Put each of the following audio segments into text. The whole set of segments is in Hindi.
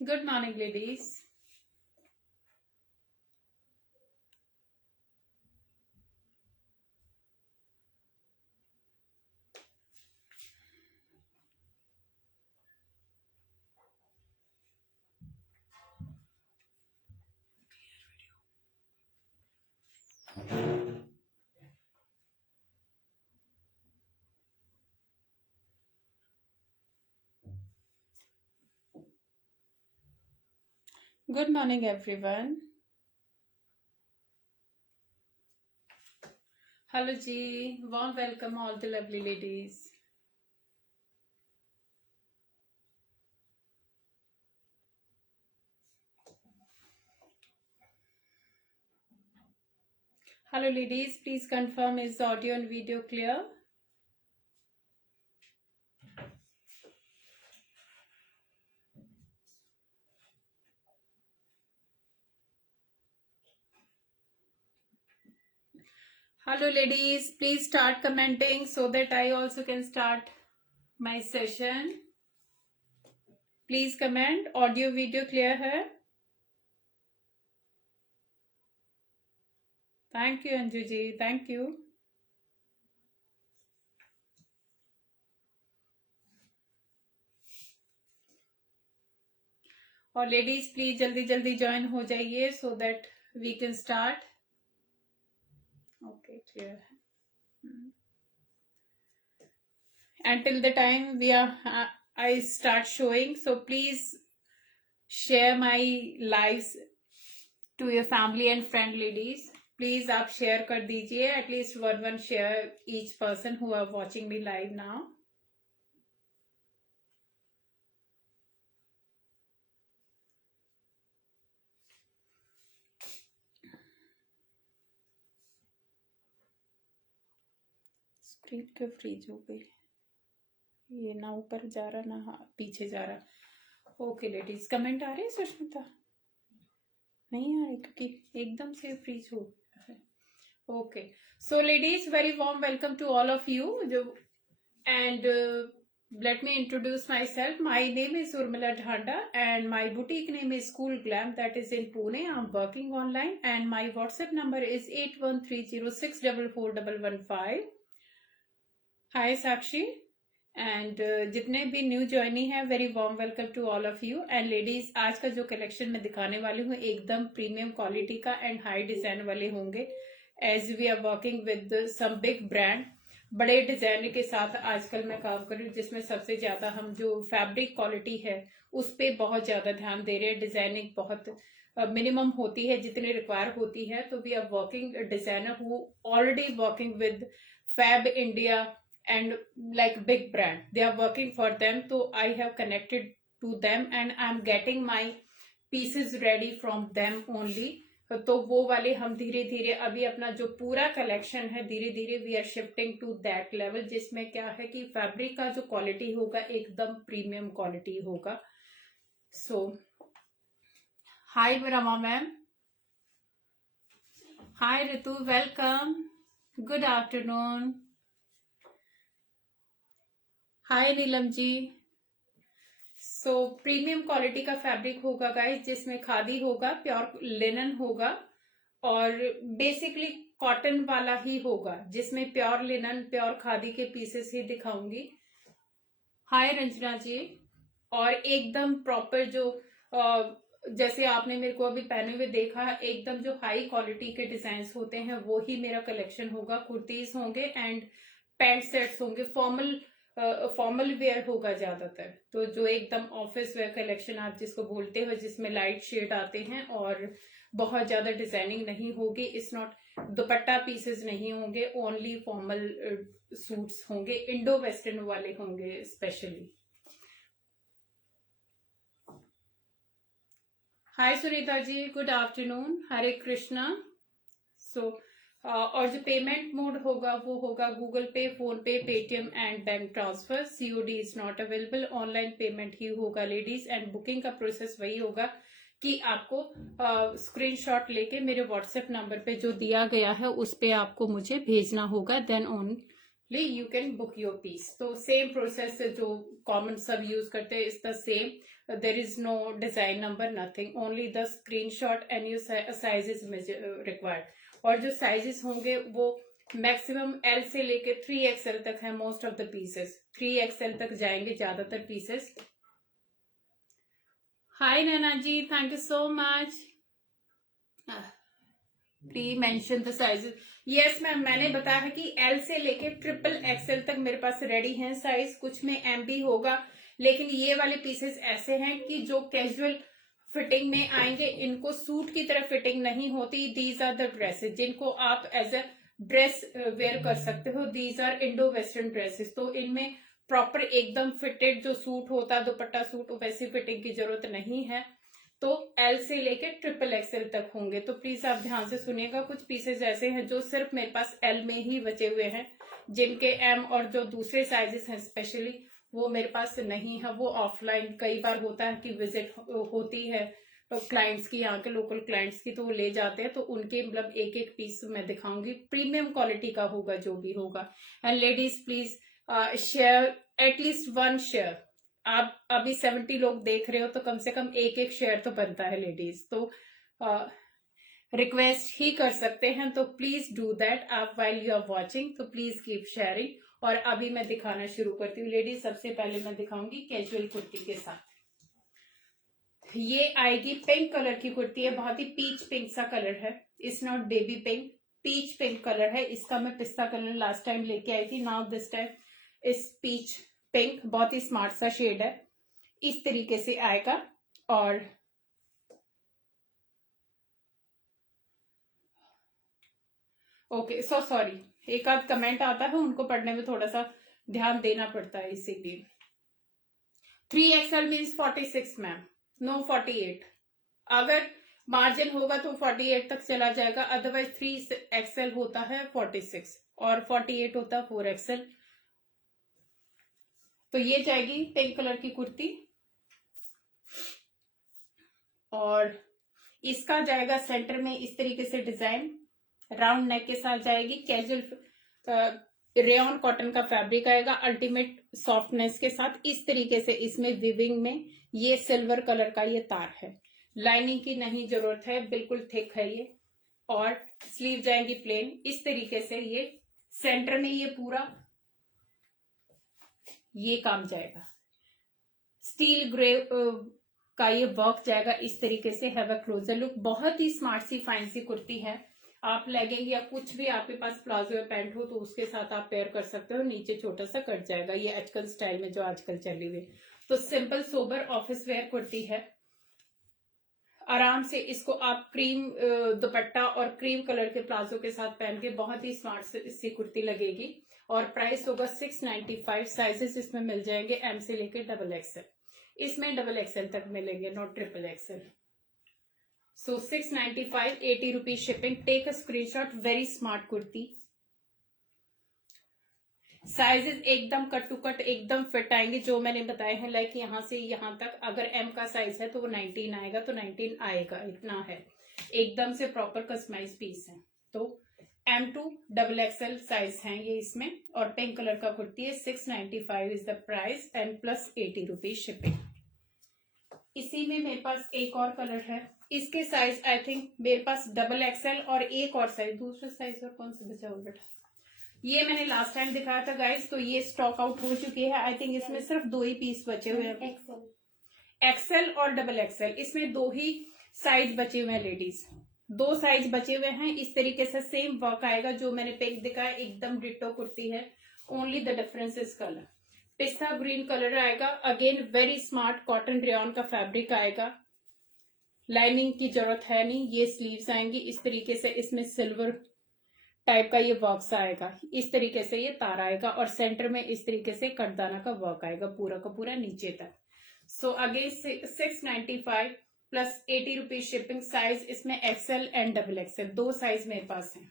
Good morning, ladies. Good morning, everyone. Hello, Ji. Warm welcome, all the lovely ladies. Hello, ladies. Please confirm is audio and video clear? Hello, ladies. Please start commenting so that I also can start my session. Please comment. Audio, video clear है? Thank you, Anju ji. Thank you. और लेडीज प्लीज जल्दी जल्दी ज्वाइन हो जाइए so that we can start. Okay, clear. Until the time I start showing, so please share my lives to your family and friend, ladies. Please आप share कर दीजिए, at least one share each person who are watching me live now. Screen क्यों फ्रीज हो गई? ये ना ऊपर जा रहा ना पीछे जा रहा. ओके लेडीज, कमेंट आ रहे हैं सुष्मिता? नहीं आ रहे क्योंकि एकदम से फ्रीज हो गया है. Okay, so ladies, very warm welcome to all of you. And let me introduce myself. My name is Urmila Dhanda and my boutique name is School Glam, that is in Pune. I'm working online and my WhatsApp number is 8130644115. Hi Sakshi. And जितने भी न्यू ज्वाइनी है, very warm welcome to all of you. And ladies, आज का जो कलेक्शन मैं दिखाने वाली हूँ एकदम प्रीमियम क्वालिटी का एंड हाई डिजाइन वाले होंगे. As we are working with some big brand, बड़े डिजाइन के साथ आजकल मैं काम कर रही हूँ, जिसमें सबसे ज्यादा हम जो फैब्रिक क्वालिटी है उस पर बहुत ज्यादा ध्यान दे रहे हैं. डिजाइनिंग बहुत मिनिमम होती है जितनी रिक्वायर होती है. तो we are working designer who already working with Fabindia and like big brand, they are working for them, so I have connected to them and I'm getting my pieces ready from them only. तो वो वाले हम धीरे धीरे अभी अपना जो पूरा कलेक्शन है धीरे धीरे we are shifting to that level, जिसमें क्या है कि फैब्रिक का जो क्वालिटी होगा एकदम प्रीमियम क्वालिटी होगा. सो हाय रमा मैम, हाय ऋतु, वेलकम, गुड आफ्टरनून. हाय नीलम जी. सो प्रीमियम क्वालिटी का फैब्रिक होगा गाइस, जिसमें खादी होगा, प्योर लिनन होगा और बेसिकली कॉटन वाला ही होगा, जिसमें प्योर लिनन प्योर खादी के पीसेस ही दिखाऊंगी. हाय रंजना जी. और एकदम प्रॉपर जो जैसे आपने मेरे को अभी पहने हुए देखा, एकदम जो हाई क्वालिटी के डिजाइन होते हैं वो ही मेरा कलेक्शन होगा. कुर्तीज होंगे एंड पैंट सेट्स होंगे. फॉर्मल वेयर होगा ज्यादातर, तो जो एकदम ऑफिस वेयर कलेक्शन आप जिसको बोलते हो, जिसमें लाइट शेड आते हैं और बहुत ज्यादा डिजाइनिंग नहीं होगी. इट्स नॉट दुपट्टा पीसेस नहीं होंगे, ओनली फॉर्मल सूट्स होंगे, इंडो वेस्टर्न वाले होंगे स्पेशली. हाय सुनीता जी, गुड आफ्टरनून, हरे कृष्णा. सो और जो पेमेंट मोड होगा वो होगा Google Pay, PhonePe, Paytm and bank transfer. COD is not available, online payment ही होगा लेडीज. एंड बुकिंग का प्रोसेस वही होगा कि आपको स्क्रीनशॉट लेके मेरे व्हाट्सएप नंबर पे जो दिया गया है उस पे आपको मुझे भेजना होगा, then on you can book your piece. तो सेम प्रोसेस जो कॉमन सब यूज करते हैं is the same. There is no design number, nothing, only the screenshot and your size is required. और जो साइजेस होंगे वो मैक्सिमम एल से लेके 3XL तक है. Most of the pieces 3XL तक जाएंगे ज्यादातर pieces. Hi Naina ji, thank you so much. Please mention the sizes. Yes ma'am, मैंने बताया है कि एल से लेके XXL तक मेरे पास रेडी हैं साइज. कुछ में एम भी होगा, लेकिन ये वाले पीसेस ऐसे हैं कि जो कैजुअल फिटिंग में आएंगे. इनको सूट की तरह फिटिंग नहीं होती. दीज आर द ड्रेसेस जिनको आप एज अ ड्रेस वेयर कर सकते हो. These are Indo western dresses. तो इनमें प्रॉपर एकदम फिटेड जो सूट होता है, दुपट्टा सूट, वैसी फिटिंग की जरूरत नहीं है. तो एल से लेके XXL तक होंगे. तो प्लीज आप ध्यान से सुनिएगा. कुछ पीसेस ऐसे हैं जो सिर्फ मेरे पास एल में ही बचे हुए हैं, जिनके एम और जो दूसरे साइजेस हैं स्पेशली वो मेरे पास नहीं है. वो ऑफलाइन कई बार होता है कि विजिट होती है क्लाइंट्स की, यहाँ के लोकल क्लाइंट्स की, तो वो ले जाते हैं. तो उनके मतलब एक एक पीस मैं दिखाऊंगी. प्रीमियम क्वालिटी का होगा जो भी होगा. And ladies please share, at least 1 share. आप अभी 70 लोग देख रहे हो तो कम से कम एक एक शेयर तो बनता है लेडीज. तो रिक्वेस्ट ही कर सकते हैं. तो प्लीज डू दैट आप वाइल यू आर वॉचिंग. तो प्लीज कीप शेयरिंग. और अभी मैं दिखाना शुरू करती हूँ लेडीज. सबसे पहले मैं दिखाऊंगी कैजुअल कुर्ती के साथ. ये आएगी पिंक कलर की कुर्ती है. बहुत ही पीच पिंक सा कलर है. It's not baby pink, peach pink colour है. इसका मैं पिस्ता कलर लास्ट टाइम लेके आई थी. नाउ दिस टाइम इस पीच पिंक. बहुत ही स्मार्ट सा शेड है. इस तरीके से आएगा. और ओके, सो सॉरी, एक आध कमेंट आता है, उनको पढ़ने में थोड़ा सा ध्यान देना पड़ता है, इसीलिए. 3XL means 46 ma'am, no 48. अगर मार्जिन होगा तो 48 तक चला जाएगा. अदरवाइज 3XL होता है 46 और 48 होता है 4XL. तो ये जाएगी पिंक कलर की कुर्ती. और इसका जाएगा सेंटर में इस तरीके से डिजाइन, राउंड नेक के साथ जाएगी. कैजुअल रेयन कॉटन का फैब्रिक आएगा, अल्टीमेट सॉफ्टनेस के साथ. इस तरीके से इसमें विविंग में ये सिल्वर कलर का ये तार है. लाइनिंग की नहीं जरूरत है, बिल्कुल थिक है ये. और स्लीव जाएंगी प्लेन. इस तरीके से ये सेंटर में ये पूरा ये काम जाएगा. स्टील ग्रे का ये वर्क जाएगा इस तरीके से. Have a closure look. बहुत ही स्मार्ट सी फाइन सी कुर्ती है. आप लेगिंग या कुछ भी आपके पास प्लाजो या पैंट हो तो उसके साथ आप पेयर कर सकते हो. नीचे छोटा सा कट जाएगा. ये आजकल स्टाइल में जो आजकल चली हुई. तो simple sober office where kurti है. आराम से इसको आप क्रीम दुपट्टा और क्रीम कलर के प्लाजो के साथ पहन के बहुत ही स्मार्ट सी कुर्ती लगेगी. और प्राइस होगा 695. साइजेस इसमें मिल जाएंगे एम से लेके XXL. इसमें XXL तक मिलेंगे, not XXL. So 695, 80 rupees shipping. Take a screenshot. Very smart kurti. Sizes एकदम कट टू कट एकदम फिट आएंगे जो मैंने बताए हैं. लाइक यहाँ से यहाँ तक अगर एम का साइज है तो वो 19 आएगा तो 19 आएगा. इतना है, एकदम से प्रॉपर कस्टमाइज पीस है. तो M to XXL साइज है ये इसमें. और पिंक कलर का कुर्ती है. 695 is the price and plus 80 rupees shipping. इसी में मेरे पास एक और कलर है. इसके साइज आई थिंक मेरे पास XXL और एक और साइज, दूसरा साइज और कौन सा बचा हुआ बेटा, ये मैंने लास्ट टाइम दिखाया था गाइस. तो ये स्टॉक आउट हो चुकी है. आई थिंक इसमें सिर्फ 2 ही पीस बचे हुए हैं. XL और XXL, इसमें 2 ही साइज बचे हुए हैं लेडीज. 2 साइज बचे हुए हैं. इस तरीके से सेम वर्क आएगा जो मैंने पिंक दिखाया. एकदम डिट्टो कुर्ती है. Only the difference is colour. पिस्ता ग्रीन कलर आएगा. Again very smart cotton rayon का फैब्रिक आएगा. लाइनिंग की जरूरत है नहीं. ये स्लीव्स आएंगी इस तरीके से. इसमें सिल्वर टाइप का ये वर्क आएगा. इस तरीके से ये तार आएगा. और सेंटर में इस तरीके से कटदाना का वर्क आएगा पूरा का पूरा नीचे तक. So again 695 plus 80 rupees shipping. Size इसमें XL एंड XXL 2 साइज मेरे पास है.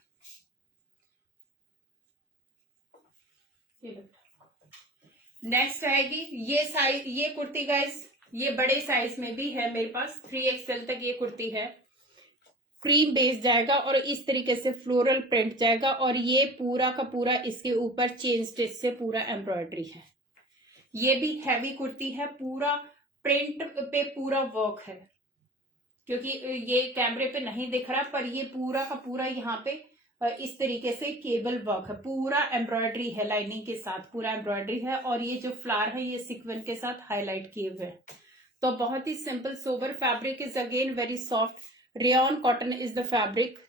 नेक्स्ट आएगी ये साइज, ये कुर्ती गाइस ये बड़े साइज में भी है मेरे पास. 3XL तक ये कुर्ती है. क्रीम बेस जाएगा और इस तरीके से फ्लोरल प्रिंट जाएगा और ये पूरा का पूरा इसके ऊपर चेन स्टिच से पूरा एम्ब्रॉयडरी है। ये भी हैवी कुर्ती है, पूरा प्रिंट पे पूरा वर्क है, क्योंकि ये कैमरे पे नहीं दिख रहा पर ये पूरा का पूरा यहाँ पे इस तरीके से केबल वर्क है, पूरा एम्ब्रॉयडरी है, लाइनिंग के साथ पूरा एम्ब्रॉयडरी है और ये जो फ्लावर है ये सिक्वेंस के साथ हाईलाइट किए हुए हैं। तो बहुत ही simple sober fabric is again very soft, rayon cotton is the fabric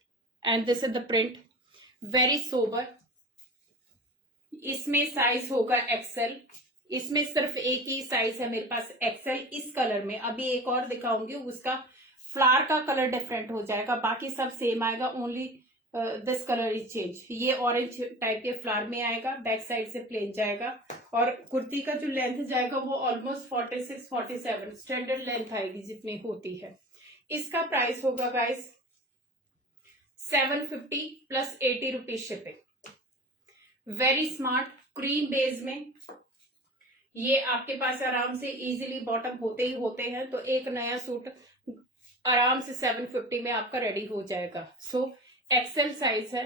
and this is the print, very sober. इसमें साइज होगा एक्सेल, इसमें सिर्फ एक ही साइज है मेरे पास एक्सेल इस कलर में। अभी एक और दिखाऊंगी, उसका फ्लावर का कलर डिफरेंट हो जाएगा, बाकी सब सेम आएगा, only this colour is change. ये ऑरेंज टाइप के फ्लावर में आएगा, बैक साइड से प्लेन जाएगा और कुर्ती का जो लेंथ जाएगा वो ऑलमोस्ट 46-47 स्टैंडर्ड लेंथ आएगी जितनी होती है। इसका प्राइस होगा guys 750 plus 80 rupees shipping. Very smart cream base में ये आपके पास आराम से इजीली बॉटम होते ही होते हैं, तो एक नया सूट आराम से 750 में आपका रेडी हो जाएगा। सो एक्सेल साइज है,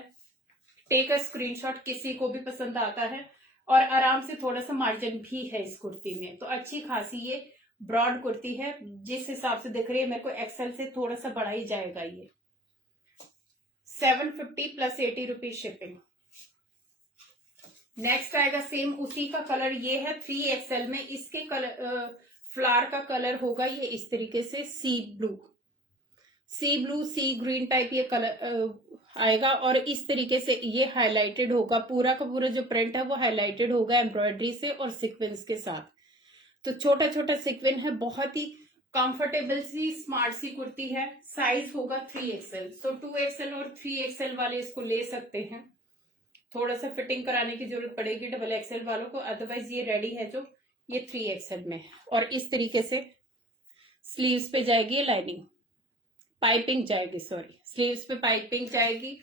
टेक अ स्क्रीनशॉट, किसी को भी पसंद आता है और आराम से थोड़ा सा मार्जिन भी है इस कुर्ती में, तो अच्छी खासी ये ब्रॉड कुर्ती है। जिस हिसाब से दिख रही है मेरे को एक्सेल से थोड़ा सा बड़ा ही जाएगा ये। 750 प्लस 80 रुपीज शिपिंग। नेक्स्ट आएगा सेम उसी का कलर, ये है 3XL में, इसके कलर फ्लावर का कलर होगा ये इस तरीके से सी ब्लू सी ग्रीन टाइप ये कलर आएगा और इस तरीके से ये हाईलाइटेड होगा, पूरा का पूरा जो प्रिंट है वो हाईलाइटेड होगा एम्ब्रॉयडरी से और सीक्वेंस के साथ। तो छोटा छोटा सीक्वेंस है, बहुत ही कंफर्टेबल सी स्मार्ट सी कुर्ती है। साइज होगा 3XL, सो 2XL और 3XL वाले इसको ले सकते हैं, थोड़ा सा फिटिंग कराने की जरूरत पड़ेगी XXL वालों को, अदरवाइज ये रेडी है जो ये 3XL में। और इस तरीके से स्लीव्स पे जाएगी ये लाइनिंग, पाइपिंग जाएगी, सॉरी स्लीव्स पे पाइपिंग जाएगी,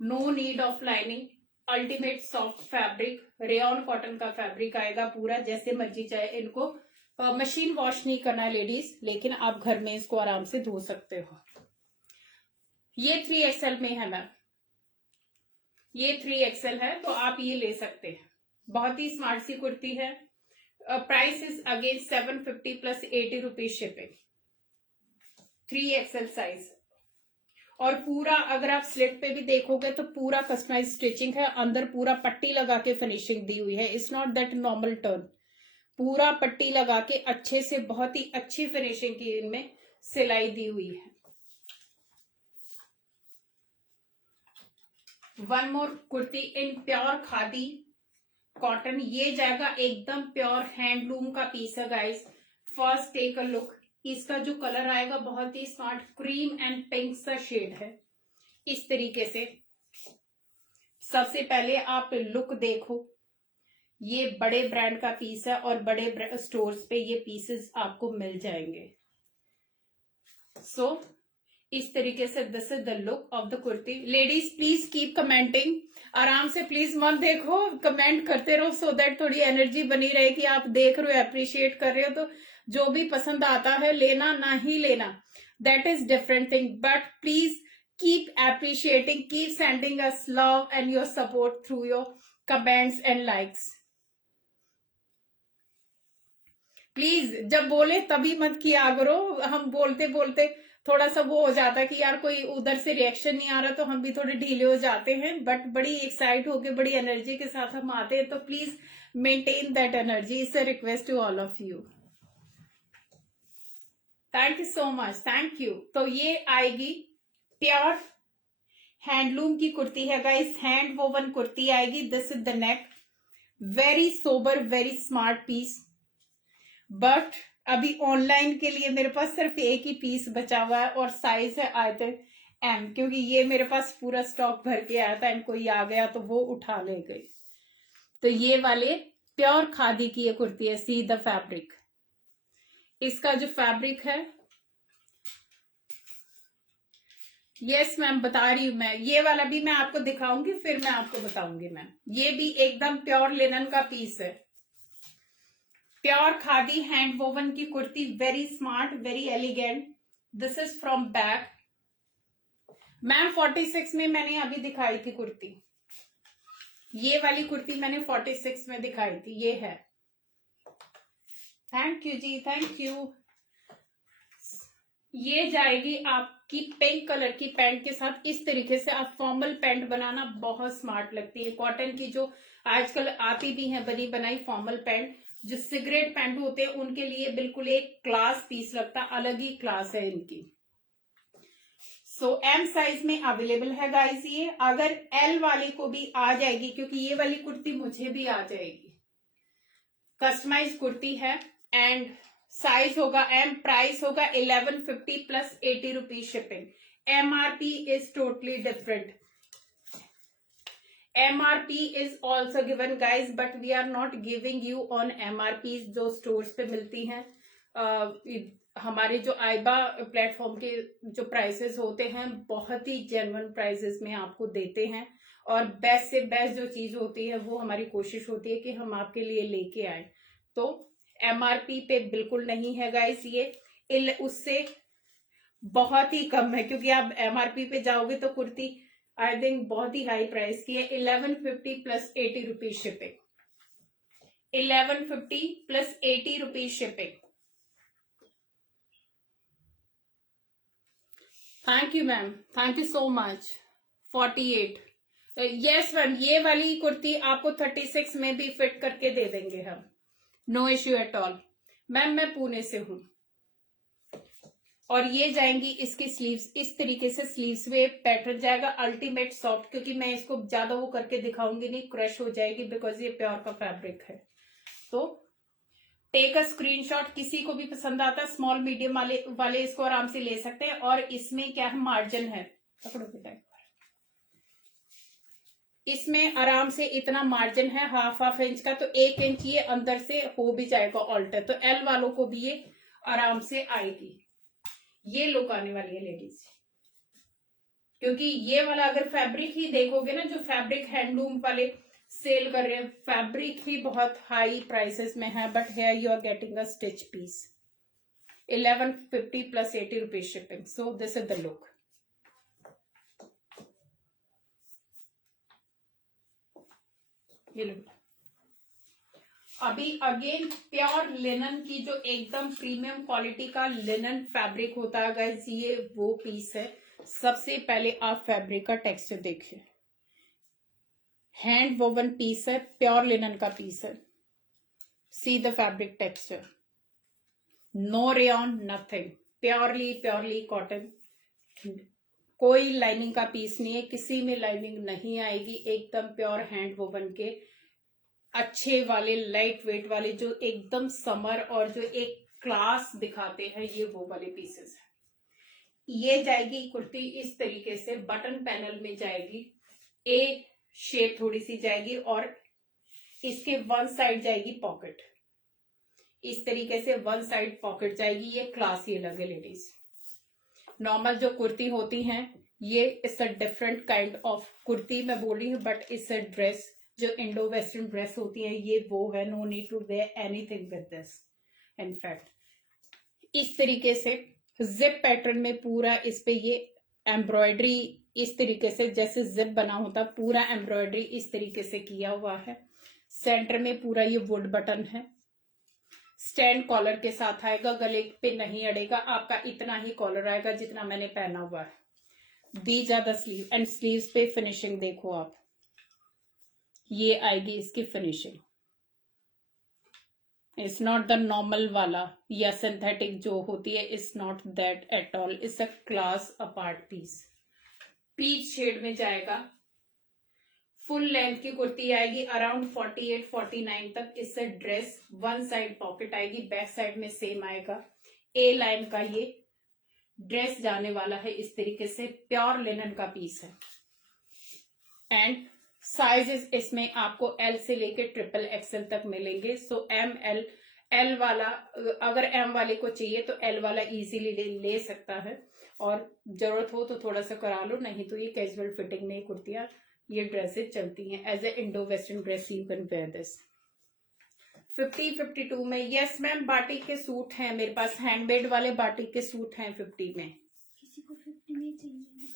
no need of lining, ultimate soft fabric, rayon cotton का फैब्रिक आएगा पूरा, जैसे मर्जी चाहे इनको मशीन वॉश नहीं करना है लेडीज, लेकिन आप घर में इसको आराम से धो सकते हो। ये 3XL में है मैम, ये 3XL है तो आप ये ले सकते हैं, बहुत ही स्मार्ट सी कुर्ती है। Price is again 750 plus 80 rupees shipping, 3XL size. और पूरा अगर आप स्लिट पे भी देखोगे तो पूरा कस्टमाइज स्टिचिंग है, अंदर पूरा पट्टी लगा के फिनिशिंग दी हुई है, it's not that normal turn, पूरा पट्टी लगा के अच्छे से बहुत ही अच्छी फिनिशिंग की इनमें सिलाई दी हुई है। One more kurti in pure khadi cotton, ये जाएगा एकदम प्योर हैंडलूम का पीस है guys. First take a look, इसका जो कलर आएगा बहुत ही स्मार्ट क्रीम एंड पिंक सा शेड है इस तरीके से। सबसे पहले आप लुक देखो, ये बड़े ब्रांड का पीस है और बड़े स्टोर्स पे ये पीसेस आपको मिल जाएंगे। सो इस तरीके से this is the look of the kurti. Ladies please keep commenting, आराम से प्लीज मत देखो, कमेंट करते रहो सो दैट थोड़ी एनर्जी बनी रहे कि आप देख रहे हो, अप्रिशिएट कर रहे हो। तो जो भी पसंद आता है लेना ना ही लेना, that is different thing, but please keep appreciating, keep sending us love and your support through your comments and likes. Please जब बोले तभी मत किया करो, हम बोलते बोलते थोड़ा सा वो हो जाता है कि यार कोई उधर से रिएक्शन नहीं आ रहा तो हम भी थोड़े ढीले हो जाते हैं, बट बड़ी एक्साइट होके बड़ी एनर्जी के साथ हम आते हैं, तो please maintain that energy, it's a request to all of you. Thank you so much, thank you. तो ये आएगी प्योर हैंडलूम की कुर्ती है गाइस, हैंड वोवन कुर्ती आएगी, this is the neck, very sober very smart piece. But अभी ऑनलाइन के लिए मेरे पास सिर्फ एक ही पीस बचा हुआ है और साइज है आयतन M, क्योंकि ये मेरे पास पूरा स्टॉक भर के आया था एंड कोई आ गया तो वो उठा ले गई। तो ये वाले प्योर खादी की ये कुर्ती है, सी द फैब्रिक। इसका जो फैब्रिक है, यस मैम बता रही हूं मैं, ये वाला भी मैं आपको दिखाऊंगी फिर मैं आपको बताऊंगी मैम। ये भी एकदम प्योर लिनन का पीस है, प्योर खादी हैंड वोवन की kurti, very smart very elegant. This is from back, ma'am 46 में मैंने अभी दिखाई थी कुर्ती, ये वाली कुर्ती मैंने 46 में दिखाई थी, ये है। Thank you ji, thank you. ये जाएगी आपकी पिंक कलर की पैंट के साथ। इस तरीके से आप फॉर्मल पैंट बनाना बहुत स्मार्ट लगती है। कॉटन की जो आजकल आती भी है बनी बनाई फॉर्मल पैंट, जो सिगरेट पैंट होते हैं उनके लिए बिल्कुल एक क्लास पीस लगता, अलग ही क्लास है इनकी। सो एम साइज में अवेलेबल है गाइस ये। अगर एल वाले को भी आ जाएगी, क्योंकि ये वाली कुर्ती मुझे भी आ जाएगी, कस्टमाइज कुर्ती है एंड साइज होगा एम, प्राइस होगा 1150 plus 80 rupees shipping. MRP is totally different, MRP is also given guys, but we are not giving you on MRPs जो स्टोर्स पे मिलती हैं। हमारे जो आइबा प्लेटफॉर्म के जो प्राइसेस होते हैं बहुत ही जेन्युइन प्राइसेस में आपको देते हैं, और बेस्ट से बेस्ट जो चीज होती है वो हमारी कोशिश होती है कि हम आपके लिए लेके आए। तो MRP पे बिल्कुल नहीं है गाइस ये, उससे बहुत ही कम है, क्योंकि आप MRP पे जाओगे तो कुर्ती आई थिंक बहुत ही हाई प्राइस की है। 1150 plus 80 rupees shipping, 1150 plus 80 rupees shipping. Thank you ma'am, thank you so much. 48 yes ma'am, ये वाली कुर्ती आपको 36 में भी फिट करके दे देंगे हम, no issue at all. Ma'am मैं पुणे से हूं। और ये जाएंगी इसकी स्लीव्स, इस तरीके से स्लीव्स में पैटर्न जाएगा अल्टीमेट सॉफ्ट, क्योंकि मैं इसको ज्यादा वो करके दिखाऊंगी नहीं, क्रश हो जाएगी, बिकॉज ये प्योर का फैब्रिक है। तो टेक अ स्क्रीनशॉट, किसी को भी पसंद आता है स्मॉल मीडियम वाले इसको आराम से ले सकते हैं। और इसमें क्या है, मार्जिन है, पकड़ो बेटा, इसमें आराम से इतना मार्जिन है, हाफ इंच का, तो 1 इंच ये अंदर से हो भी जाएगा ऑल्टर, तो एल वालों को भी ये आराम से आएगी। ये लुक आने वाली है लेडीज, क्योंकि ये वाला अगर फैब्रिक ही देखोगे ना, जो फैब्रिक हैंडलूम वाले सेल कर रहे हैं, फैब्रिक ही बहुत हाई प्राइसेस में है, but here you are getting a stitch piece. 1150 plus 80 rupees shipping. So this is the look. ये लुक अभी अगेन प्योर लिनन की जो एकदम प्रीमियम क्वालिटी का लिनन फैब्रिक होता है गाइस, ये वो पीस है। सबसे पहले आप फैब्रिक का टेक्सचर देखिए, हैंड वोवन पीस है, प्योर लिनन का पीस है। See the fabric texture, no rayon, nothing, purely cotton, कोई लाइनिंग का पीस नहीं है, किसी में लाइनिंग नहीं आएगी, एकदम प्योर हैंड वोवन के अच्छे वाले लाइट वेट वाले, जो एकदम समर और जो एक क्लास दिखाते हैं, ये वो वाले पीसेस है। ये जाएगी कुर्ती इस तरीके से, बटन पैनल में जाएगी, ए शेप थोड़ी सी जाएगी, और इसके वन साइड जाएगी पॉकेट, इस तरीके से वन साइड पॉकेट जाएगी। ये क्लास ही अलग है लेडीज। नॉर्मल जो कुर्ती होती हैं ये it's a different kind of kurti मैं बोल रही हूँ, बट इट्स अ ड्रेस जो इंडो वेस्टर्न ड्रेस होती है, ये वो है, no need to wear anything with this. In fact इस तरीके से जिप पैटर्न में पूरा इस पे ये एम्ब्रॉयडरी, इस तरीके से जैसे जिप बना होता, पूरा एम्ब्रॉयडरी इस तरीके से किया हुआ है। सेंटर में पूरा ये वुड बटन है, स्टैंड कॉलर के साथ आएगा, गले पे नहीं अड़ेगा, आपका इतना ही कॉलर आएगा जितना मैंने पहना हुआ है। These are the sleeve, and sleeves पे फिनिशिंग देखो आप, ये आएगी इसकी finishing. It's not the normal वाला या सिंथेटिक जो होती है, it's not that at all, it's a class apart piece. Peach shade में जाएगा, फुल लेंथ की कुर्ती आएगी अराउंड 48-49 तक। इससे ड्रेस वन साइड पॉकेट आएगी, बैक साइड में सेम आएगा। ए लाइन का ये ड्रेस जाने वाला है इस तरीके से, प्योर लिनन का पीस है। एंड साइजेस इसमें आपको एल से लेके ट्रिपल एक्सएल तक मिलेंगे। सो एम एल वाला, अगर एम वाले को चाहिए तो एल वाला इजीली ले सकता है, और जरूरत हो तो थोड़ा सा करा लो, नहीं तो ये कैजुअल फिटिंग में कुर्तियां, ये ड्रेसेस चलती हैं as a Indo western dress, you can wear this. 50-52 में, यस मैम, बाटिक के सूट हैं मेरे पास, हैंडमेड वाले बाटिक के सूट हैं 50 में। किसी को 50 में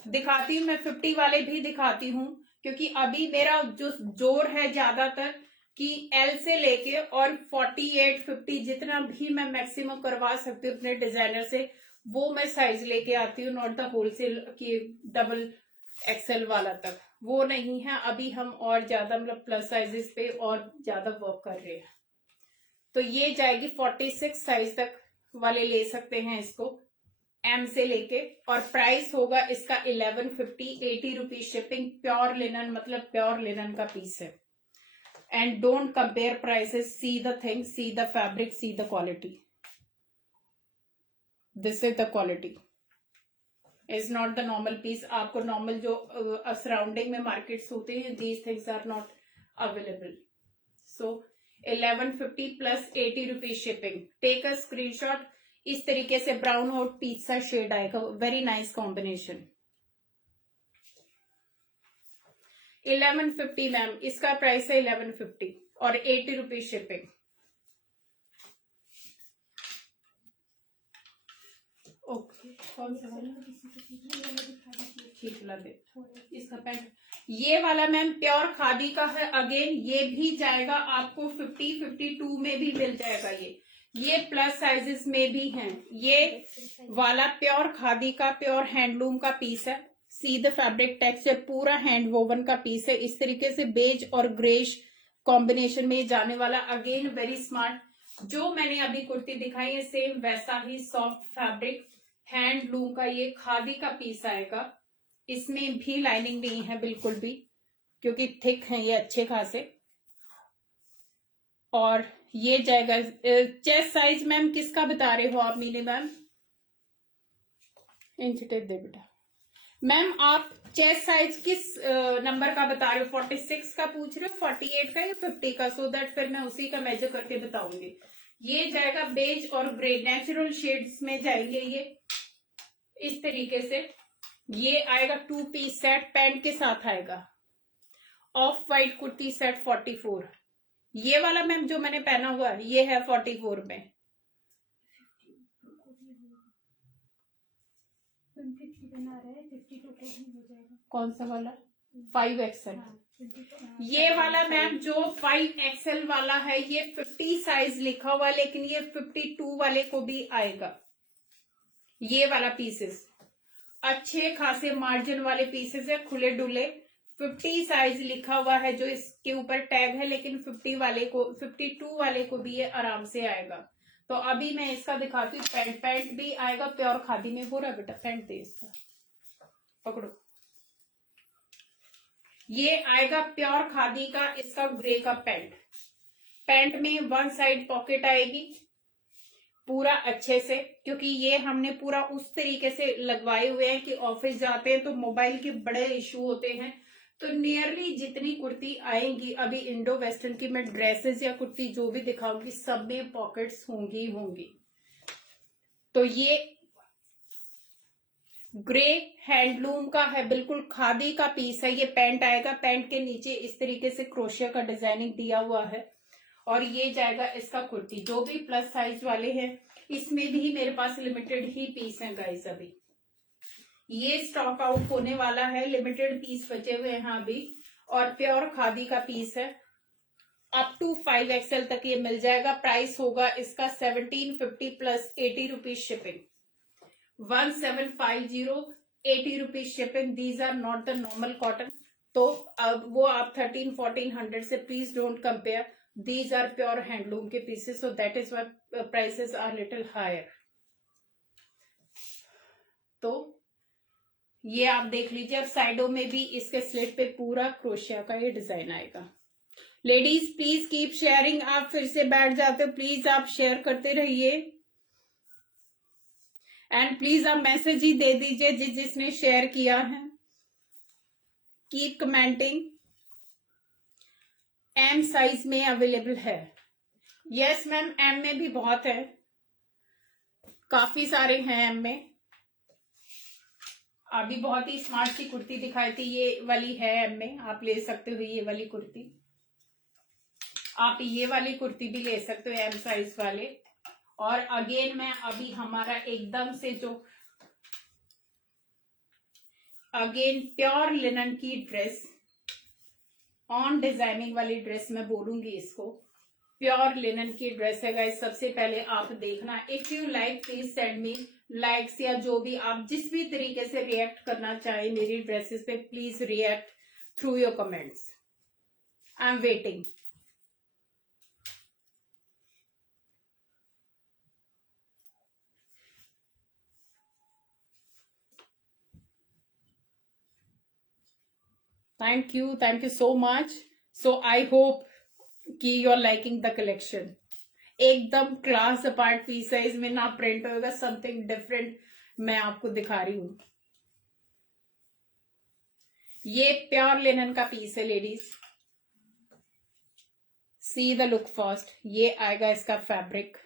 दिखाती हूँ, मैं 50 वाले भी दिखाती हूँ, क्योंकि अभी मेरा जो जोर है ज्यादातर कि एल से लेके और 48 50 जितना भी मैं मैक्सिमम करवा सकती हूँ अपने डिजाइनर से, वो मैं साइज लेके आती हूँ, नॉट द होलसेल की डबल एक्सेल वाला तक, वो नहीं है। अभी हम और ज्यादा मतलब प्लस साइजेस पे और ज्यादा वर्क कर रहे हैं। तो ये जाएगी 46 साइज तक वाले ले सकते हैं इसको, एम से लेके, और प्राइस होगा इसका 1150, 80 रुपीज शिपिंग। प्योर लिनन मतलब प्योर लिनन का पीस है। And don't compare prices, see the thing, see the fabric, see the quality. This is the quality, is not the normal piece. आपको नॉर्मल जो सराउंडिंग में मार्केट्स होते हैं, these things are not available. So 1150 plus 80 rupees shipping. Take a screenshot. इस तरीके से ब्राउन और पिज्जा शेड आएगा, वेरी नाइस कॉम्बिनेशन। 1150 मैम, इसका प्राइस है 1150 और 80 रुपीज शिपिंग। ओके, कौन सा वाला? ठीक लगे इसका पैंट। ये वाला मैम प्योर खादी का है। अगेन ये भी जाएगा आपको 50 52 में भी मिल जाएगा। ये प्लस साइजेस में भी हैं। ये वाला प्योर खादी का, प्योर हैंडलूम का पीस है। सी द फैब्रिक टेक्सचर, पूरा हैंड वोवन का पीस है। इस तरीके से बेज और ग्रेश कॉम्बिनेशन में जाने वाला, अगेन वेरी स्मार्ट। जो मैंने अभी कुर्ती दिखाई है सेम वैसा ही सॉफ्ट फैब्रिक हैंडलूम का, ये खादी का पीस आएगा। इसमें भी लाइनिंग नहीं है बिल्कुल भी, क्योंकि थिक है ये अच्छे खासे। और ये जाएगा चेस्ट साइज मैम किसका बता रहे हो आप मीने मैम? इंच टेप दे बेटा। मैम आप चेस्ट साइज किस नंबर का बता रहे हो? 46 का पूछ रहे हो, 48 का या 50 का? सो दैट फिर मैं उसी का मेजर करके बताऊंगी। ये जाएगा बेज और ग्रे, नेचुरल शेड्स में जाएंगे ये इस तरीके से। ये आएगा 2 पीस सेट, पैंट के साथ आएगा। Of white kurti set 44। ये वाला मैम जो मैंने पहना हुआ है ये है 44 में। कौन सा वाला? 5XL। ये वाला मैम जो 5XL वाला है ये 50 साइज लिखा हुआ है, लेकिन ये 52 वाले को भी आएगा। ये वाला पीसेस अच्छे खासे मार्जिन वाले पीसेस है, खुले डुले। 50 साइज लिखा हुआ है जो इसके ऊपर टैग है, लेकिन 50 वाले को, 52 वाले को भी ये आराम से आएगा। तो अभी मैं इसका दिखाती हूँ। पैंट, पैंट भी आएगा प्योर खादी में। हो रहा बेटा, पैंट दे इसका, पकड़ो। ये आएगा प्योर खादी का, इसका ग्रे का पैंट। पैंट में वन साइड पॉकेट आएगी पूरा अच्छे से, क्योंकि ये हमने पूरा उस तरीके से लगवाए हुए हैं कि ऑफिस जाते हैं तो मोबाइल के बड़े इशू होते हैं। तो नियरली जितनी कुर्ती आएंगी अभी इंडो वेस्टर्न की, मैं ड्रेसेस या कुर्ती जो भी दिखाऊंगी सब में पॉकेट्स होंगी। तो ये ग्रे हैंडलूम का है, बिल्कुल खादी का पीस है। ये पैंट आएगा, पैंट के नीचे इस तरीके से क्रोशिया का डिजाइनिंग दिया हुआ है। और ये जाएगा इसका कुर्ती। जो भी प्लस साइज वाले हैं, इसमें भी मेरे पास लिमिटेड ही पीस हैं गाइस। अभी ये स्टॉक आउट होने वाला है, लिमिटेड पीस बचे हुए हैं अभी। और प्योर खादी का पीस है, अप टू 5XL तक ये मिल जाएगा। प्राइस होगा इसका 1750 plus 80 rupees shipping. 1750, 80 rupees shipping. These are not the normal cotton. तो अब वो आप 1300-1400 से please don't compare. These are pure handloom के pieces, so that is why prices are little higher. तो ये आप देख लीजिए। अब साइडों में भी इसके स्लिट पे पूरा क्रोशिया का ये डिजाइन आएगा। Ladies please keep sharing. आप फिर से बैठ जाते हो, प्लीज आप शेयर करते रहिए। एंड प्लीज आप मैसेज ही दे दीजिए जिसने शेयर किया है। Keep commenting. एम साइज में अवेलेबल है। यस मैम, एम में भी बहुत है, काफी सारे हैं एम में। अभी बहुत ही स्मार्ट सी कुर्ती दिखाई थी, ये वाली है एम में, आप ले सकते हो ये वाली कुर्ती। आप ये वाली कुर्ती भी ले सकते हो एम साइज वाले। और अगेन मैं अभी हमारा एकदम से जो अगेन प्योर लिनन की ड्रेस, ऑन डिजाइनिंग वाली ड्रेस मैं बोलूंगी इसको, प्योर लिनन की ड्रेस है गाइस। सबसे पहले आप देखना, if you like please send me likes, या जो भी आप जिस भी तरीके से रिएक्ट करना चाहें मेरी ड्रेसेस पे, please react through your comments. I am waiting. Thank you so much. So I hope कि you are liking the collection. एकदम क्लास अपार्ट पीस है, इसमें ना प्रिंट होगा, समथिंग डिफरेंट मैं आपको दिखा रही हूं। ये प्योर लिनन का पीस है ladies, see the look first. ये आएगा इसका फैब्रिक,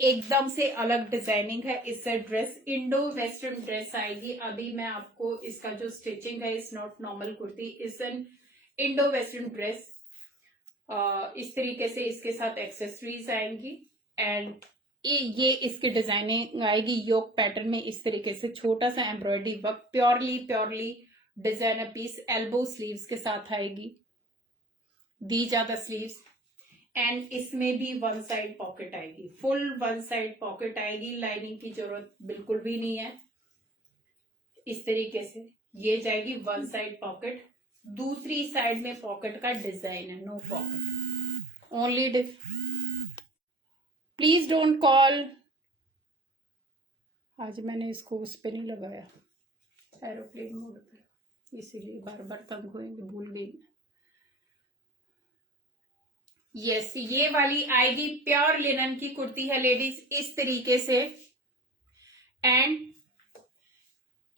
एकदम से अलग डिजाइनिंग है। इससे ड्रेस इंडो वेस्टर्न ड्रेस आएगी। अभी मैं आपको इसका जो स्टिचिंग है, इस नॉट नॉर्मल कुर्ती, इस एन इंडो वेस्टर्न ड्रेस। इस तरीके से इसके साथ एक्सेसरीज आएंगी एंड ये इसकी डिजाइनिंग आएगी योक पैटर्न में, इस तरीके से छोटा सा embroidery work, purely designer piece. Elbow sleeves के साथ आएगी, these are the sleeves. And इसमें भी वन साइड पॉकेट आएगी, फुल वन साइड पॉकेट आएगी, लाइनिंग की जरूरत बिल्कुल भी नहीं है। इस तरीके से ये जाएगी वन साइड पॉकेट, दूसरी साइड में पॉकेट का डिजाइन है, no pocket only. Please don't call. आज मैंने इसको उस पे नहीं लगाया, एरोप्लेन मोड पे, इसीलिए बार बार तंग होएंगे, भूल गई। यस, ये वाली आएगी प्योर लिनन की कुर्ती है लेडीज, इस तरीके से। एंड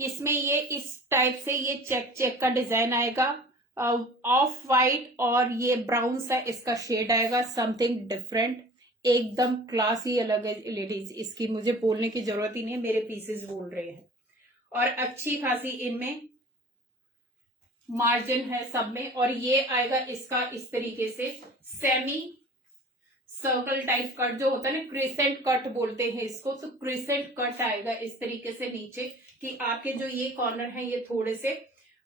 इसमें ये इस टाइप से ये चेक का डिजाइन आएगा, ऑफ वाइट और ये ब्राउन सा इसका शेड आएगा, समथिंग डिफरेंट, एकदम क्लासी अलग है लेडीज। इसकी मुझे बोलने की जरूरत ही नहीं है, मेरे पीसेस बोल रहे हैं। और अच्छी खासी इनमें मार्जिन है सब में। और ये आएगा इसका इस तरीके से सेमी सर्कल टाइप कट, जो होता है ना क्रिसेंट कट बोलते हैं इसको, तो क्रिसेंट कट आएगा इस तरीके से नीचे, कि आपके जो ये कॉर्नर है ये थोड़े से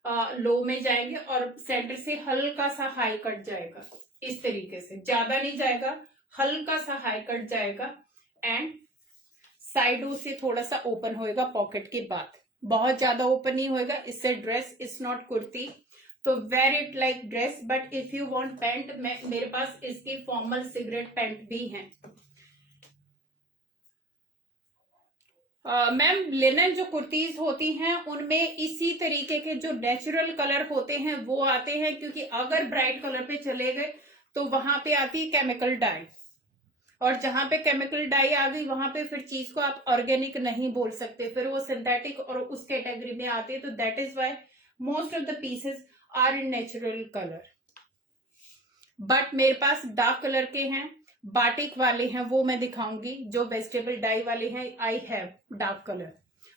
लो में जाएंगे और सेंटर से हल्का सा हाई कट जाएगा, इस तरीके से, ज्यादा नहीं जाएगा, हल्का सा हाई कट जाएगा। एंड साइडों से थोड़ा सा ओपन होएगा पॉकेट के बाद, बहुत ज्यादा ओपन नहीं होएगा। इससे ड्रेस इज नॉट कुर्ती, तो wear it like dress, but if you want pant, मेरे पास इसकी फॉर्मल सिगरेट पैंट भी है। मैम लिनन जो कुर्तीज होती हैं उनमें इसी तरीके के जो नेचुरल कलर होते हैं वो आते हैं, क्योंकि अगर ब्राइट कलर पे चले गए तो वहां पे आती है केमिकल डाई, और जहां पे केमिकल डाई आ गई वहां पे फिर चीज को आप ऑर्गेनिक नहीं बोल सकते, फिर वो सिंथेटिक और उस कैटेगरी में आती है। तो that is why most of the pieces are in natural colour. But मेरे पास डार्क कलर के हैं, बाटिक वाले हैं, वो मैं दिखाऊंगी। जो वेजिटेबल डाई वाले हैं I have dark colour,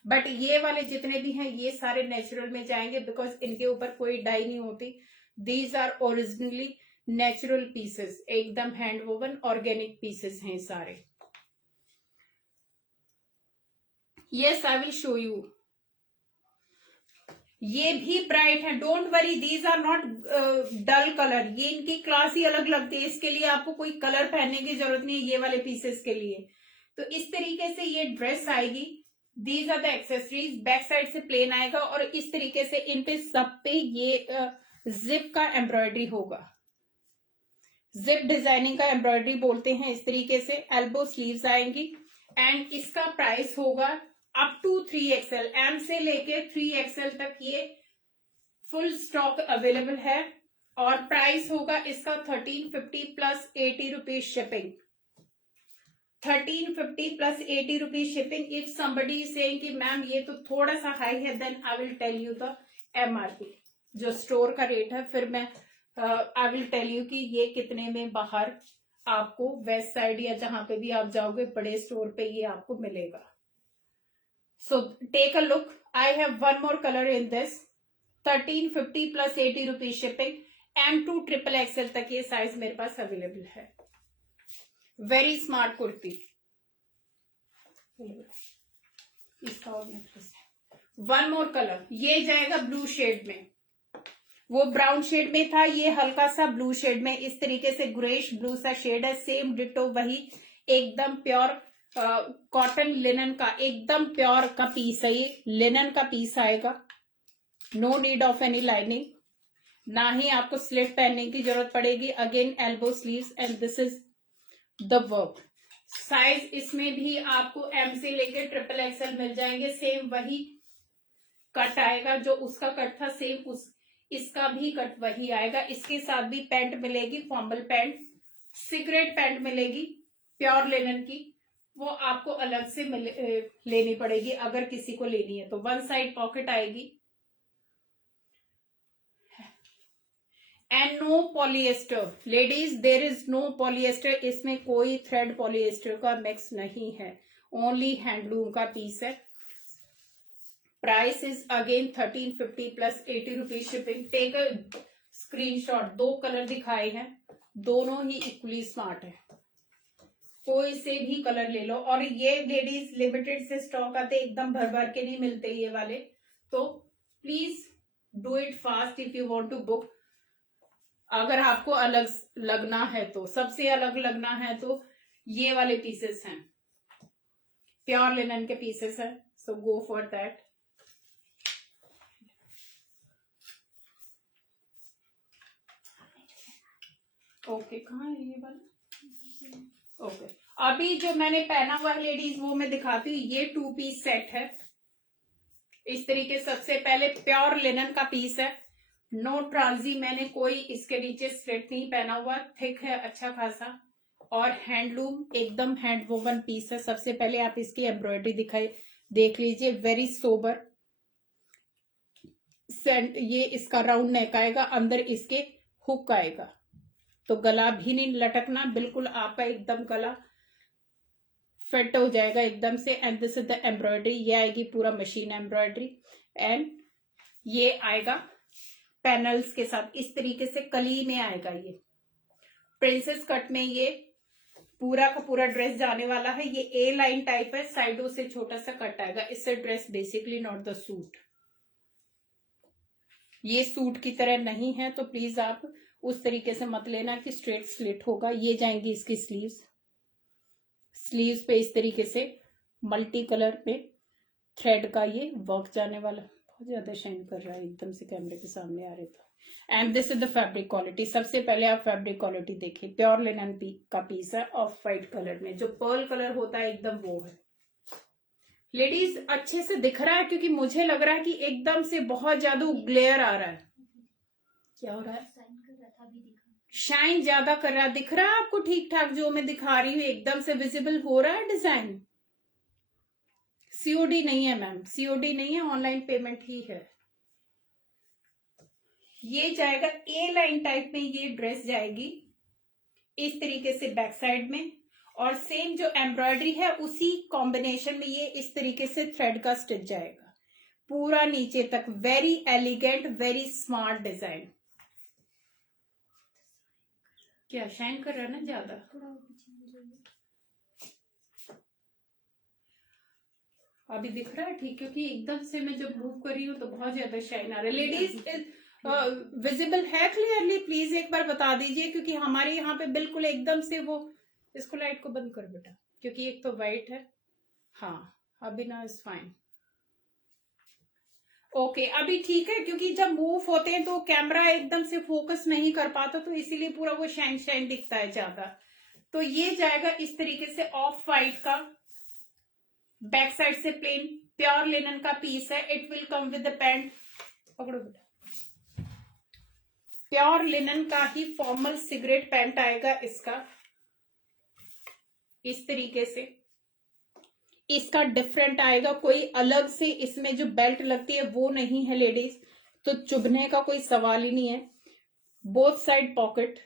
but ये वाले जितने भी हैं ये सारे नेचुरल में जाएंगे, बिकॉज इनके ऊपर कोई डाई नहीं होती। These are originally natural pieces, एकदम हैंड वोवन ऑर्गेनिक पीसेस हैं सारे। Yes I will show you. ये भी ब्राइट है, don't worry, these are not dull colour, ये इनकी क्लास ही अलग लगती है, इसके लिए आपको कोई कलर पहनने की जरूरत नहीं है ये वाले पीसेस के लिए। तो इस तरीके से ये ड्रेस आएगी, these are the accessories, back side से प्लेन आएगा और इस तरीके से इन पे सब पे ये जिप का एम्ब्रॉयडरी होगा, जिप डिजाइनिंग का एम्ब्रॉयडरी बोलते हैं इस तरीके से। एल्बो स्लीव्स आएंगी एंड इसका प्राइस होगा अप टू 3XL, एम से लेके 3XL तक ये फुल स्टॉक अवेलेबल है। और प्राइस होगा इसका 1350 plus 80 rupees shipping, 1350 plus 80 rupees shipping. If somebody is saying कि मैम ये तो थोड़ा सा हाई है, then I will tell you the MRP, जो स्टोर का रेट है, फिर मैं आई विल टेल यू कि ये कितने में बाहर आपको वेस्ट साइड या जहां पे भी आप जाओगे बड़े स्टोर पे ये आपको मिलेगा। So take a look, I have one more colour in this, 1350 plus 80 rupees shipping, M2 XXL तक ये साइज मेरे पास अवेलेबल है। वेरी स्मार्ट कुर्ती, इसका और नेकलेस है, वन मोर कलर, ये जाएगा ब्लू शेड में, वो ब्राउन शेड में था, ये हल्का सा ब्लू शेड में, इस तरीके से ग्रेश ब्लू सा शेड है, सेम डिटो वही, एकदम प्योर कॉटन लिनन का, एकदम प्योर का पीस है, ये लिनन का पीस आएगा, no need of any lining, ना ही आपको स्लिट पहनने की जरूरत पड़ेगी। Again elbow sleeves and this is the work. Size इसमें भी आपको एम से लेकर ट्रिपल एक्सएल मिल जाएंगे, सेम वही कट आएगा जो उसका कट था, सेम उस इसका भी कट वही आएगा। इसके साथ भी पैंट मिलेगी, फॉर्मल पैंट, सिगरेट पैंट मिलेगी प्योर लिनन की, वो आपको अलग से लेनी पड़ेगी अगर किसी को लेनी है तो। वन साइड पॉकेट आएगी and no polyester ladies, there is no polyester, इसमें कोई थ्रेड पॉलिएस्टर का मिक्स नहीं है, ओनली हैंडलूम का पीस है। Price is again 1350 plus 80 rupees shipping. Take a screenshot, दो कलर दिखाए हैं, दोनों ही इक्वली स्मार्ट है, कोई से भी कलर ले लो। और ये लेडीज लिमिटेड से स्टॉक आते, एकदम भर भर के नहीं मिलते ये वाले, तो please do it fast if you want to book. अगर आपको अलग लगना है तो, सबसे अलग लगना है तो ये वाले पीसेस हैं, प्योर लिनन के पीसेस हैं, सो गो फॉर दैट। ओके, कहाँ है ये वाला? ओके, अभी जो मैंने पहना हुआ है लेडीज वो मैं दिखाती हूँ। ये 2 पीस सेट है इस तरीके। सबसे पहले प्योर लिनन का पीस है, नो ट्रांजी, मैंने कोई इसके नीचे स्लिट नहीं पहना हुआ, थिक है अच्छा खासा, और हैंडलूम एकदम हैंड वोवन पीस है। सबसे पहले आप इसकी एम्ब्रॉयडरी दिखाई देख लीजिए, वेरी सोबर। ये इसका राउंड नेक आएगा, अंदर इसके हुक आएगा, तो गला भी नहीं लटकना, बिल्कुल आपका एकदम गला फिट हो जाएगा एकदम से। And this is the embroidery, ये आएगी पूरा मशीन एम्ब्रॉयडरी, एंड ये आएगा पैनल्स के साथ, इस तरीके से कली में आएगा। ये प्रिंसेस कट में ये पूरा का पूरा ड्रेस जाने वाला है। ये ए लाइन टाइप है, साइडों से छोटा सा कट आएगा, इससे dress basically not the suit, ये सूट की तरह नहीं है, तो प्लीज आप उस तरीके से मत लेना कि स्ट्रेट स्लिट होगा। ये जाएंगी इसकी स्लीव्स, स्लीव्स पे इस तरीके से मल्टी कलर में थ्रेड का ये वर्क जाने वाला, बहुत ज्यादा शाइन कर रहा है, एकदम से कैमरे के सामने आ रहे तो। And this is the fabric quality. सबसे पहले आप फैब्रिक क्वालिटी देखिए, प्योर लिनन का पीस है, ऑफ वाइट कलर में, जो पर्ल कलर होता है एकदम वो है। लेडीज अच्छे से दिख रहा है, क्योंकि मुझे लग रहा है कि एकदम से बहुत ज्यादा ग्लेयर आ रहा है। क्या हो रहा है? शाइन ज्यादा कर रहा है, दिख रहा है आपको ठीक ठाक जो मैं दिखा रही हूँ, एकदम से विजिबल हो रहा है डिजाइन। सीओडी नहीं है मैम, सीओडी नहीं है, ऑनलाइन पेमेंट ही है। ये जाएगा ए लाइन टाइप में, ये ड्रेस जाएगी इस तरीके से बैक साइड में, और सेम जो एम्ब्रॉयडरी है उसी कॉम्बिनेशन में ये इस तरीके से थ्रेड का स्टिच जाएगा पूरा नीचे तक। Very elegant, very smart design. क्या शाइन कर रहा है ना ज्यादा? अभी दिख रहा है ठीक, क्योंकि एकदम से मैं जब मूव कर रही हूँ तो बहुत ज्यादा शाइन आ रहा है। लेडीज विजिबल है क्लियरली? प्लीज एक बार बता दीजिए, क्योंकि हमारे यहाँ पे बिल्कुल एकदम से वो, इसको लाइट को बंद कर बेटा, क्योंकि एक तो वाइट है। हाँ अभी ना इज फाइन, ओके अभी ठीक है, क्योंकि जब मूव होते हैं तो कैमरा एकदम से फोकस नहीं कर पाता, तो इसीलिए पूरा वो शाइन शाइन दिखता है ज्यादा। तो ये जाएगा इस तरीके से ऑफ वाइट का, बैक साइड से प्लेन प्योर लिनन का पीस है। It will come with the pant, पकड़ो बेटा, प्योर लिनन का ही फॉर्मल सिगरेट पैंट आएगा इसका इस तरीके से। इसका डिफरेंट आएगा, कोई अलग से इसमें जो बेल्ट लगती है वो नहीं है लेडीज, तो चुभने का कोई सवाल ही नहीं है। बोथ साइड पॉकेट,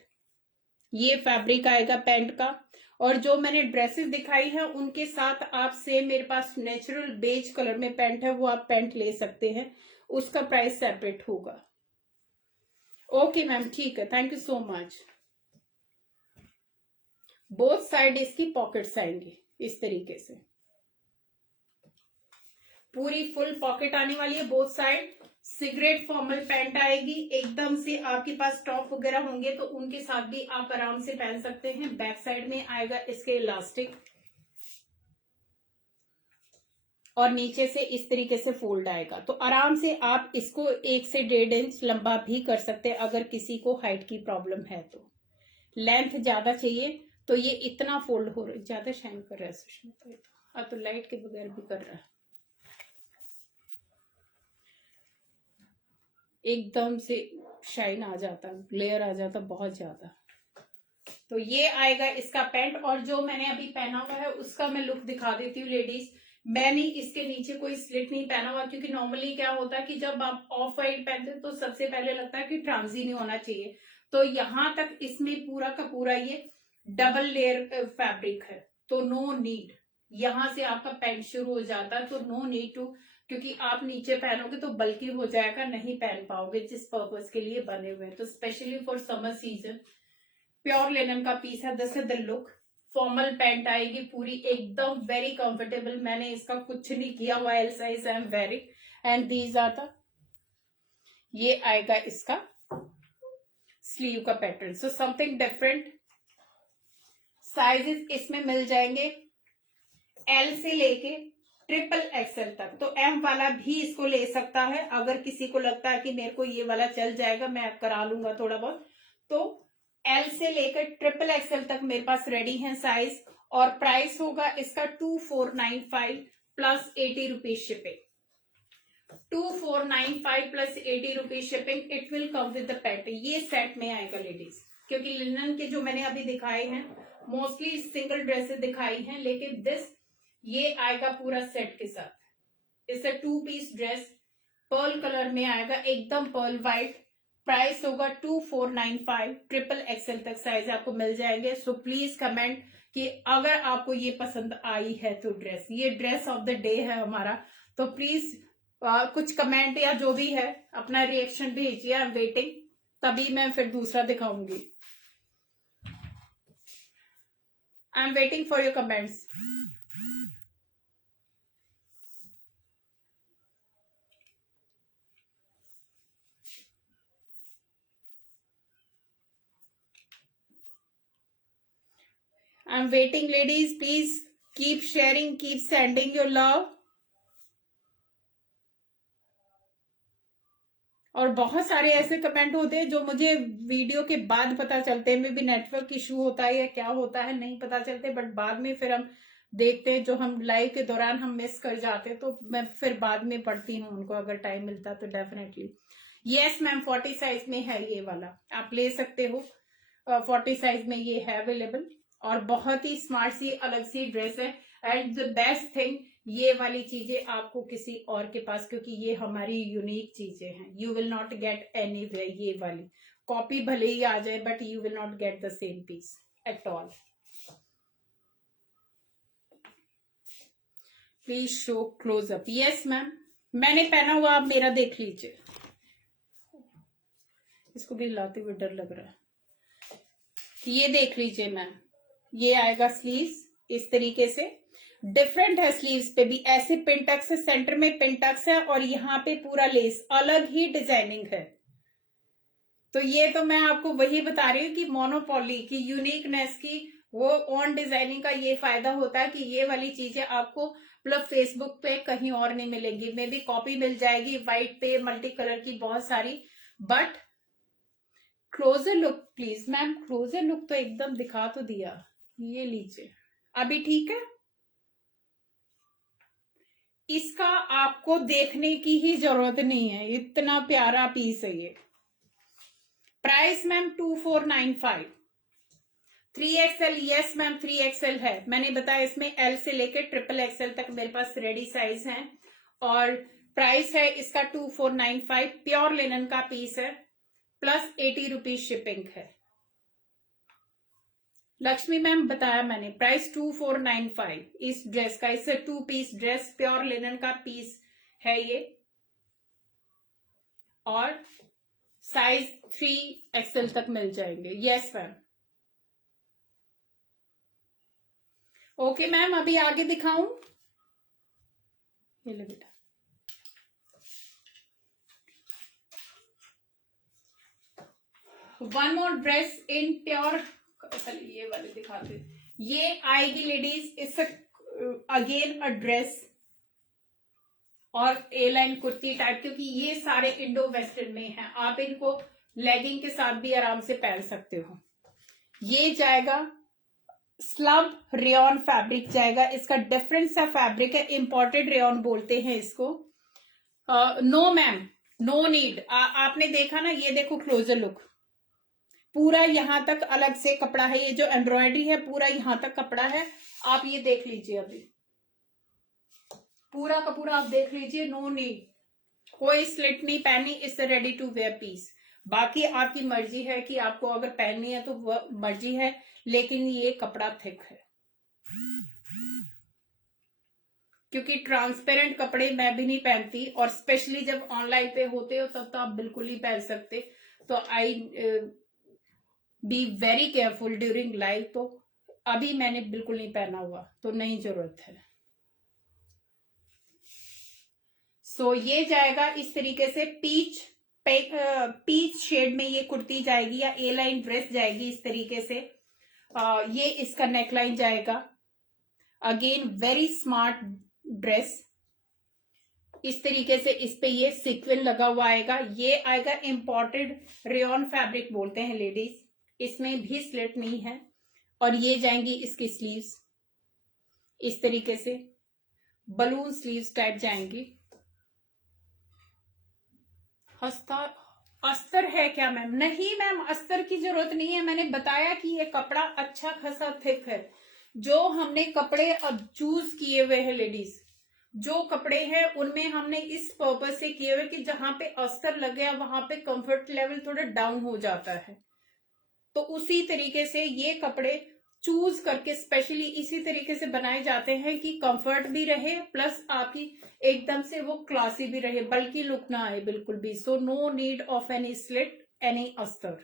ये फैब्रिक आएगा पैंट का। और जो मैंने ड्रेसेस दिखाई है उनके साथ आप सेम, मेरे पास नेचुरल बेज कलर में पैंट है, वो आप पैंट ले सकते हैं, उसका प्राइस सेपरेट होगा। ओके मैम ठीक है, thank you so much. Both side इसकी पॉकेट्स आएंगे इस तरीके से। पूरी फुल पॉकेट आने वाली है both side. Cigarette formal pant आएगी, एकदम से आपके पास टॉप वगैरह होंगे तो उनके साथ भी आप आराम से पहन सकते हैं। बैक साइड में आएगा इसके इलास्टिक और नीचे से इस तरीके से फोल्ड आएगा, तो आराम से आप इसको 1 से 1.5 इंच लंबा भी कर सकते हैं अगर किसी को हाइट की प्रॉब्लम है तो। लेंथ ज्यादा चाहिए तो ये इतना फोल्ड हो रहा है, ज्यादा शाइन कर रहा है सुष्मिता, तो लाइट के बगैर भी कर रहा है, एकदम से शाइन आ जाता, ग्लेयर आ जाता बहुत ज्यादा। तो ये आएगा इसका पैंट, और जो मैंने अभी पहना हुआ है उसका मैं लुक दिखा देती हूँ लेडीज। मैंने इसके नीचे कोई स्लिट नहीं पहना हुआ, क्योंकि नॉर्मली क्या होता है कि जब आप ऑफ वाइट पहनते हैं तो सबसे पहले लगता है कि ट्रांजी नहीं होना चाहिए, तो यहां तक इसमें पूरा का पूरा ये डबल लेयर फैब्रिक है, तो नो नीड, यहां से आपका पैंट शुरू हो जाता है, तो नो नीड टू, क्योंकि आप नीचे पहनोगे तो बल्कि हो जाएगा, नहीं पहन पाओगे जिस पर्पज के लिए बने हुए हैं। तो specially for summer season pure linen का पीस है, this is the look. Formal pant आएगी पूरी एकदम वेरी कंफर्टेबल, मैंने इसका कुछ नहीं किया हुआ, L size I am very, and these are the, ये आएगा इसका स्लीव का pattern, so something different. Sizes इसमें मिल जाएंगे एल से लेके ट्रिपल एक्सएल तक, तो एम वाला भी इसको ले सकता है। अगर किसी को लगता है कि मेरे को ये वाला चल जाएगा, मैं करा लूंगा थोड़ा बहुत, तो एल से लेकर ट्रिपल एक्सएल तक मेरे पास रेडी है साइज। और प्राइस होगा इसका 2495 plus 80 rupees shipping, 2495 plus 80 rupees shipping. It will come with the pant, ये सेट में आएगा लेडीज, क्योंकि लिनन के जो मैंने अभी दिखाए हैं मोस्टली सिंगल ड्रेसेस दिखाई हैं, लेकिन दिस ये आएगा पूरा सेट के साथ। इससे 2 पीस ड्रेस पर्ल कलर में आएगा, एकदम पर्ल वाइट। प्राइस होगा 2495, ट्रिपल एक्सएल तक साइज आपको मिल जाएंगे। सो प्लीज कमेंट कि अगर आपको ये पसंद आई है तो ड्रेस, ये ड्रेस ऑफ द डे है हमारा, तो प्लीज कुछ कमेंट या जो भी है अपना रिएक्शन भेजिए, आई एम वेटिंग, तभी मैं फिर दूसरा दिखाऊंगी। आई am waiting for your comments. I'm waiting, ladies. Please keep sharing, keep sending your love. और बहुत सारे ऐसे कमेंट होते हैं जो मुझे वीडियो के बाद पता चलते हैं, मे बी नेटवर्क इशू होता है या क्या होता है नहीं पता चलते, बट बाद में फिर हम देखते हैं, जो हम लाइव के दौरान हम मिस कर जाते हैं, तो मैं फिर बाद में पढ़ती हूँ उनको, अगर टाइम मिलता तो डेफिनेटली। यस मैम, 40 साइज में है ये वाला, आप ले सकते हो, 40 साइज में ये है अवेलेबल, और बहुत ही स्मार्ट सी अलग सी ड्रेस है। एंड द बेस्ट थिंग, ये वाली चीजें आपको किसी और के पास, क्योंकि ये हमारी यूनिक चीजें हैं, you will not get anywhere, ये वाली कॉपी भले ही आ जाए but you will not get the same piece at all. Please show close up. Yes ma'am, मैंने पहना हुआ, आप मेरा देख लीजिए, इसको भी लाते हुए डर लग रहा है, ये देख लीजिए मैम, ये आएगा स्लीव्स इस तरीके से, डिफरेंट है स्लीव्स पे भी, ऐसे पिंटक्स है, सेंटर में पिंटक्स है और यहाँ पे पूरा लेस, अलग ही डिजाइनिंग है। तो ये तो मैं आपको वही बता रही हूँ कि मोनोपोली की यूनिकनेस की, वो ऑन डिजाइनिंग का ये फायदा होता है कि ये वाली चीजें आपको मतलब फेसबुक पे कहीं और नहीं मिलेंगी, मे बी कॉपी मिल जाएगी व्हाइट पे मल्टी कलर की बहुत सारी, but closure look please ma'am, closure look तो एकदम दिखा तो दिया, ये लीजिए अभी ठीक है। इसका आपको देखने की ही जरूरत नहीं है, इतना प्यारा पीस है ये। Price ma'am 2495, 3XL, yes ma'am 3XL है, मैंने बताया इसमें एल से लेकर ट्रिपल एक्सएल तक मेरे पास रेडी साइज है, और प्राइस है इसका 2495, प्योर लिनन का पीस है, प्लस 80 रुपीज शिपिंग है। लक्ष्मी मैम बताया मैंने, प्राइस 2495 इस ड्रेस का, इससे 2 पीस ड्रेस प्योर लिनन का पीस है ये, और साइज 3XL तक मिल जाएंगे। यस मैम, ओके मैम, अभी आगे दिखाऊं, ये ले बेटा, one more dress in pure, ये वाले दिखाते, ये आएगी ladies, it's again a dress और ए लाइन कुर्ती टाइप, क्योंकि ये सारे इंडो वेस्टर्न में हैं। आप इनको लेगिंग के साथ भी आराम से पहन सकते हो। ये जाएगा स्लब रेयन फैब्रिक जाएगा, इसका डिफरेंट सा फैब्रिक है, इंपोर्टेड रेयन बोलते हैं इसको। No ma'am, no need. आपने देखा ना, ये देखो क्लोजर लुक, पूरा यहां तक अलग से कपड़ा है, ये जो एम्ब्रॉयडरी है पूरा यहां तक कपड़ा है, आप ये देख लीजिए, अभी पूरा का पूरा आप देख लीजिए, नो नीड, कोई स्लिट नहीं पहनी, it's ready to wear piece. बाकी आपकी मर्जी है कि आपको अगर पहननी है तो वह मर्जी है, लेकिन ये कपड़ा थिक है, क्योंकि ट्रांसपेरेंट कपड़े मैं भी नहीं पहनती, और स्पेशली जब ऑनलाइन पे होते हो तब तो आप बिल्कुल नहीं पहन सकते, तो I be very careful during live. तो अभी मैंने बिल्कुल नहीं पहना हुआ, तो नहीं जरूरत है। सो ये जाएगा इस तरीके से, पीच शेड में ये कुर्ती जाएगी, या ए लाइन ड्रेस जाएगी इस तरीके से। ये इसका नेकलाइन जाएगा, अगेन वेरी स्मार्ट ड्रेस, इस तरीके से इस पे ये सीक्वेंस लगा हुआ आएगा। ये आएगा इंपोर्टेड रेयन फैब्रिक बोलते हैं लेडीज, इसमें भी स्लिट नहीं है। और ये जाएंगी इसकी स्लीव्स, इस तरीके से बलून स्लीव्स टाइप जाएंगी। अस्तर है क्या मैम? नहीं मैम, अस्तर की जरूरत नहीं है, मैंने बताया कि ये कपड़ा अच्छा खासा थिक है। जो हमने कपड़े अब चूज किए हुए हैं लेडीज, जो कपड़े हैं उनमें हमने इस पर्पज से किए हुए कि जहां पे अस्तर लगे वहां पे कंफर्ट लेवल थोड़ा डाउन हो जाता है, तो उसी तरीके से ये कपड़े चूज करके स्पेशली इसी तरीके से बनाए जाते हैं कि कंफर्ट भी रहे, प्लस आपकी एकदम से वो क्लासी भी रहे, बल्कि लुक ना आए बिल्कुल भी। So no need of any slit, any अस्तर।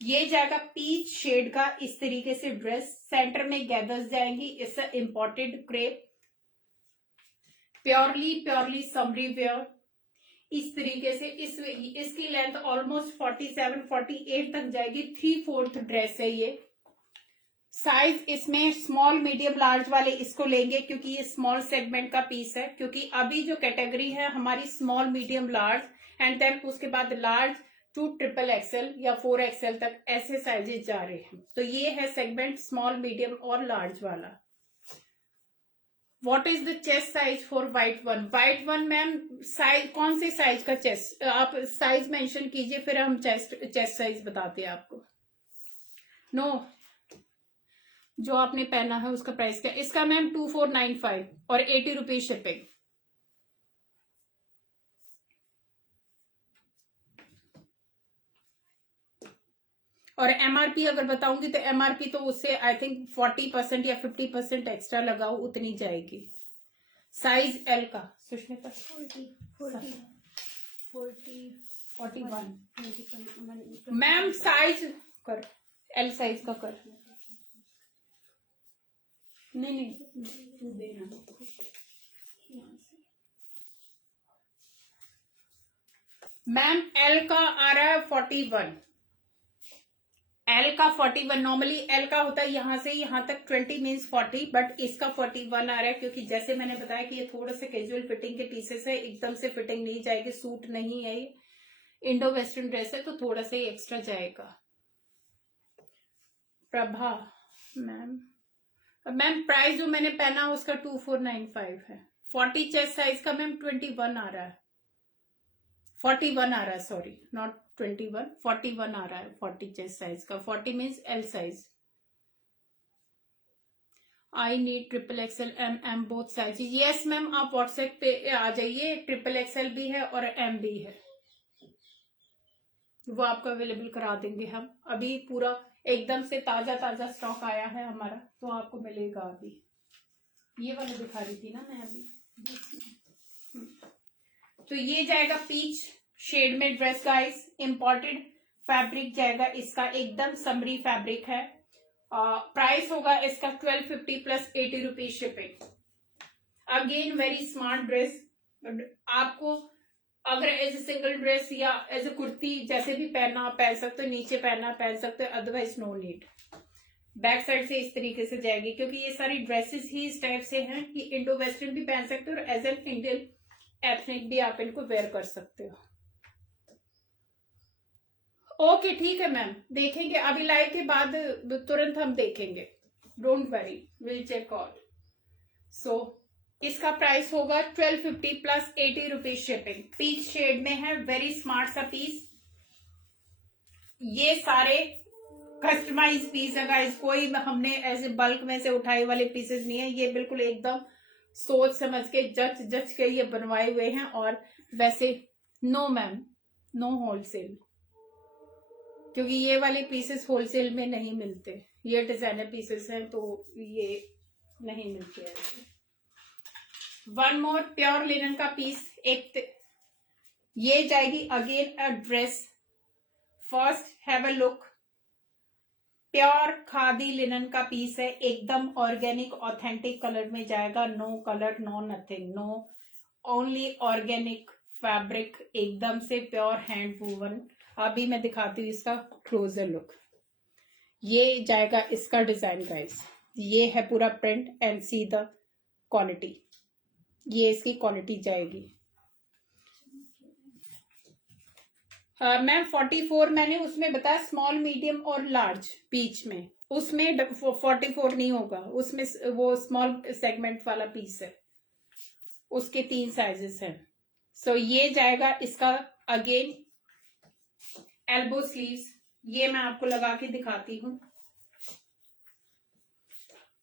ये जाएगा पीच शेड का इस तरीके से ड्रेस, सेंटर में गैदर्स जाएंगी, it's imported crepe, purely summery wear, इस तरीके से। इसकी लेंथ ऑलमोस्ट 47-48 तक जाएगी, 3/4 ड्रेस है ये। साइज इसमें स्मॉल मीडियम लार्ज वाले इसको लेंगे, क्योंकि ये स्मॉल सेगमेंट का पीस है, क्योंकि अभी जो कैटेगरी है हमारी small medium large, and then उसके बाद लार्ज टू XXL या 4XL तक ऐसे साइजेस जा रहे हैं। तो ये है सेगमेंट स्मॉल मीडियम और लार्ज वाला। What is the chest size for white one? White one ma'am, size कौन से साइज का चेस्ट, आप साइज मेंशन कीजिए, फिर हम चेस्ट साइज बताते हैं आपको। नो, जो आपने पहना है उसका प्राइस क्या? इसका मैम 2495 और 80 रुपीज शिपिंग। और एमआरपी अगर बताऊंगी तो एमआरपी तो उससे आई थिंक 40% या 50% एक्स्ट्रा लगाओ, उतनी जाएगी। साइज एल का सुष्मिता 41 मैम, साइज कर एल साइज का कर, नहीं तू देना। मैम एल का आ रहा है 41, एल का 41। नॉर्मली एल का होता है यहाँ से यहाँ तक 20 मीन्स 40, बट इसका 41 आ रहा है, क्योंकि जैसे मैंने बताया कि ये थोड़ा से कैजुअल फिटिंग के पीसेस है, एकदम से फिटिंग नहीं जाएगी, सूट नहीं है, ये इंडो वेस्टर्न ड्रेस है, तो थोड़ा सा ही एक्स्ट्रा जाएगा। प्रभा मैम, मैम प्राइस जो मैंने पहना उसका 2495 है। 40 चेस्ट साइज का मैम 21 आ रहा है, 41 आ रहा है, सॉरी नॉट 21, 41 आ रहा है 40 चेस्ट साइज का। 40 means L size. I need XXL M both size. Yes ma'am, आप व्हाट्सएप पे आ जाइए, XXL भी है और M भी है, वो आपको अवेलेबल करा देंगे हम। अभी पूरा एकदम से ताजा स्टॉक आया है हमारा, तो आपको मिलेगा। अभी ये वाला दिखा रही थी ना मैं अभी। तो ये जाएगा पीच शेड में ड्रेस गाइस, इंपोर्टेड फैब्रिक जाएगा इसका, एकदम समरी फैब्रिक है। प्राइस होगा इसका 1250 plus 80 rupees shipping. Again very smart dress, आपको अगर एज ए सिंगल ड्रेस या एज ए कुर्ती जैसे भी पहनना पहन सकते हो, नीचे पहनना पहन सकते हो, otherwise no need. Back side से इस तरीके से जाएगी, क्योंकि ये सारी ड्रेसेस ही इस टाइप से हैं कि इंडो वेस्टर्न भी पहन सकते हो और एज एन इंडियन एथनिक भी आप इनको वेयर कर सकते हो। ओके ठीक है मैम, देखेंगे अभी लाइव के बाद, तुरंत हम देखेंगे, don't worry, will check out. So इसका प्राइस होगा 1250 plus 80 rupees shipping. Peach shade में है, वेरी स्मार्ट सा पीस। ये सारे कस्टमाइज पीस है गाइस, कोई हमने ऐसे बल्क में से उठाए वाले पीसेस नहीं है, ये बिल्कुल एकदम सोच समझ के जच के ये बनवाए हुए हैं। और वैसे नो मैम, नो होलसेल, क्योंकि ये वाले पीसेस होलसेल में नहीं मिलते, ये डिजाइनर पीसेस हैं तो ये नहीं मिलते ऐसे। वन मोर प्योर लिनन का पीस, ये जाएगी again a dress. First have a look, pure khadi linen का पीस है, एकदम ऑर्गेनिक ऑथेंटिक कलर में जाएगा, no colour no nothing, no only organic fabric, एकदम से प्योर हैंड वूवन। अभी मैं दिखाती हूँ इसका क्लोजर लुक। ये जाएगा इसका डिजाइन गाइस, ये है पूरा print and C the quality, ये इसकी क्वालिटी जाएगी। मैम 44 मैंने उसमें बताया, स्मॉल मीडियम और लार्ज पीच में, उसमें 44 नहीं होगा, उसमें वो स्मॉल सेगमेंट वाला पीस है, उसके 3 साइजेस हैं। सो ये जाएगा इसका अगेन एल्बो स्लीव्स, ये मैं आपको लगा के दिखाती हूँ।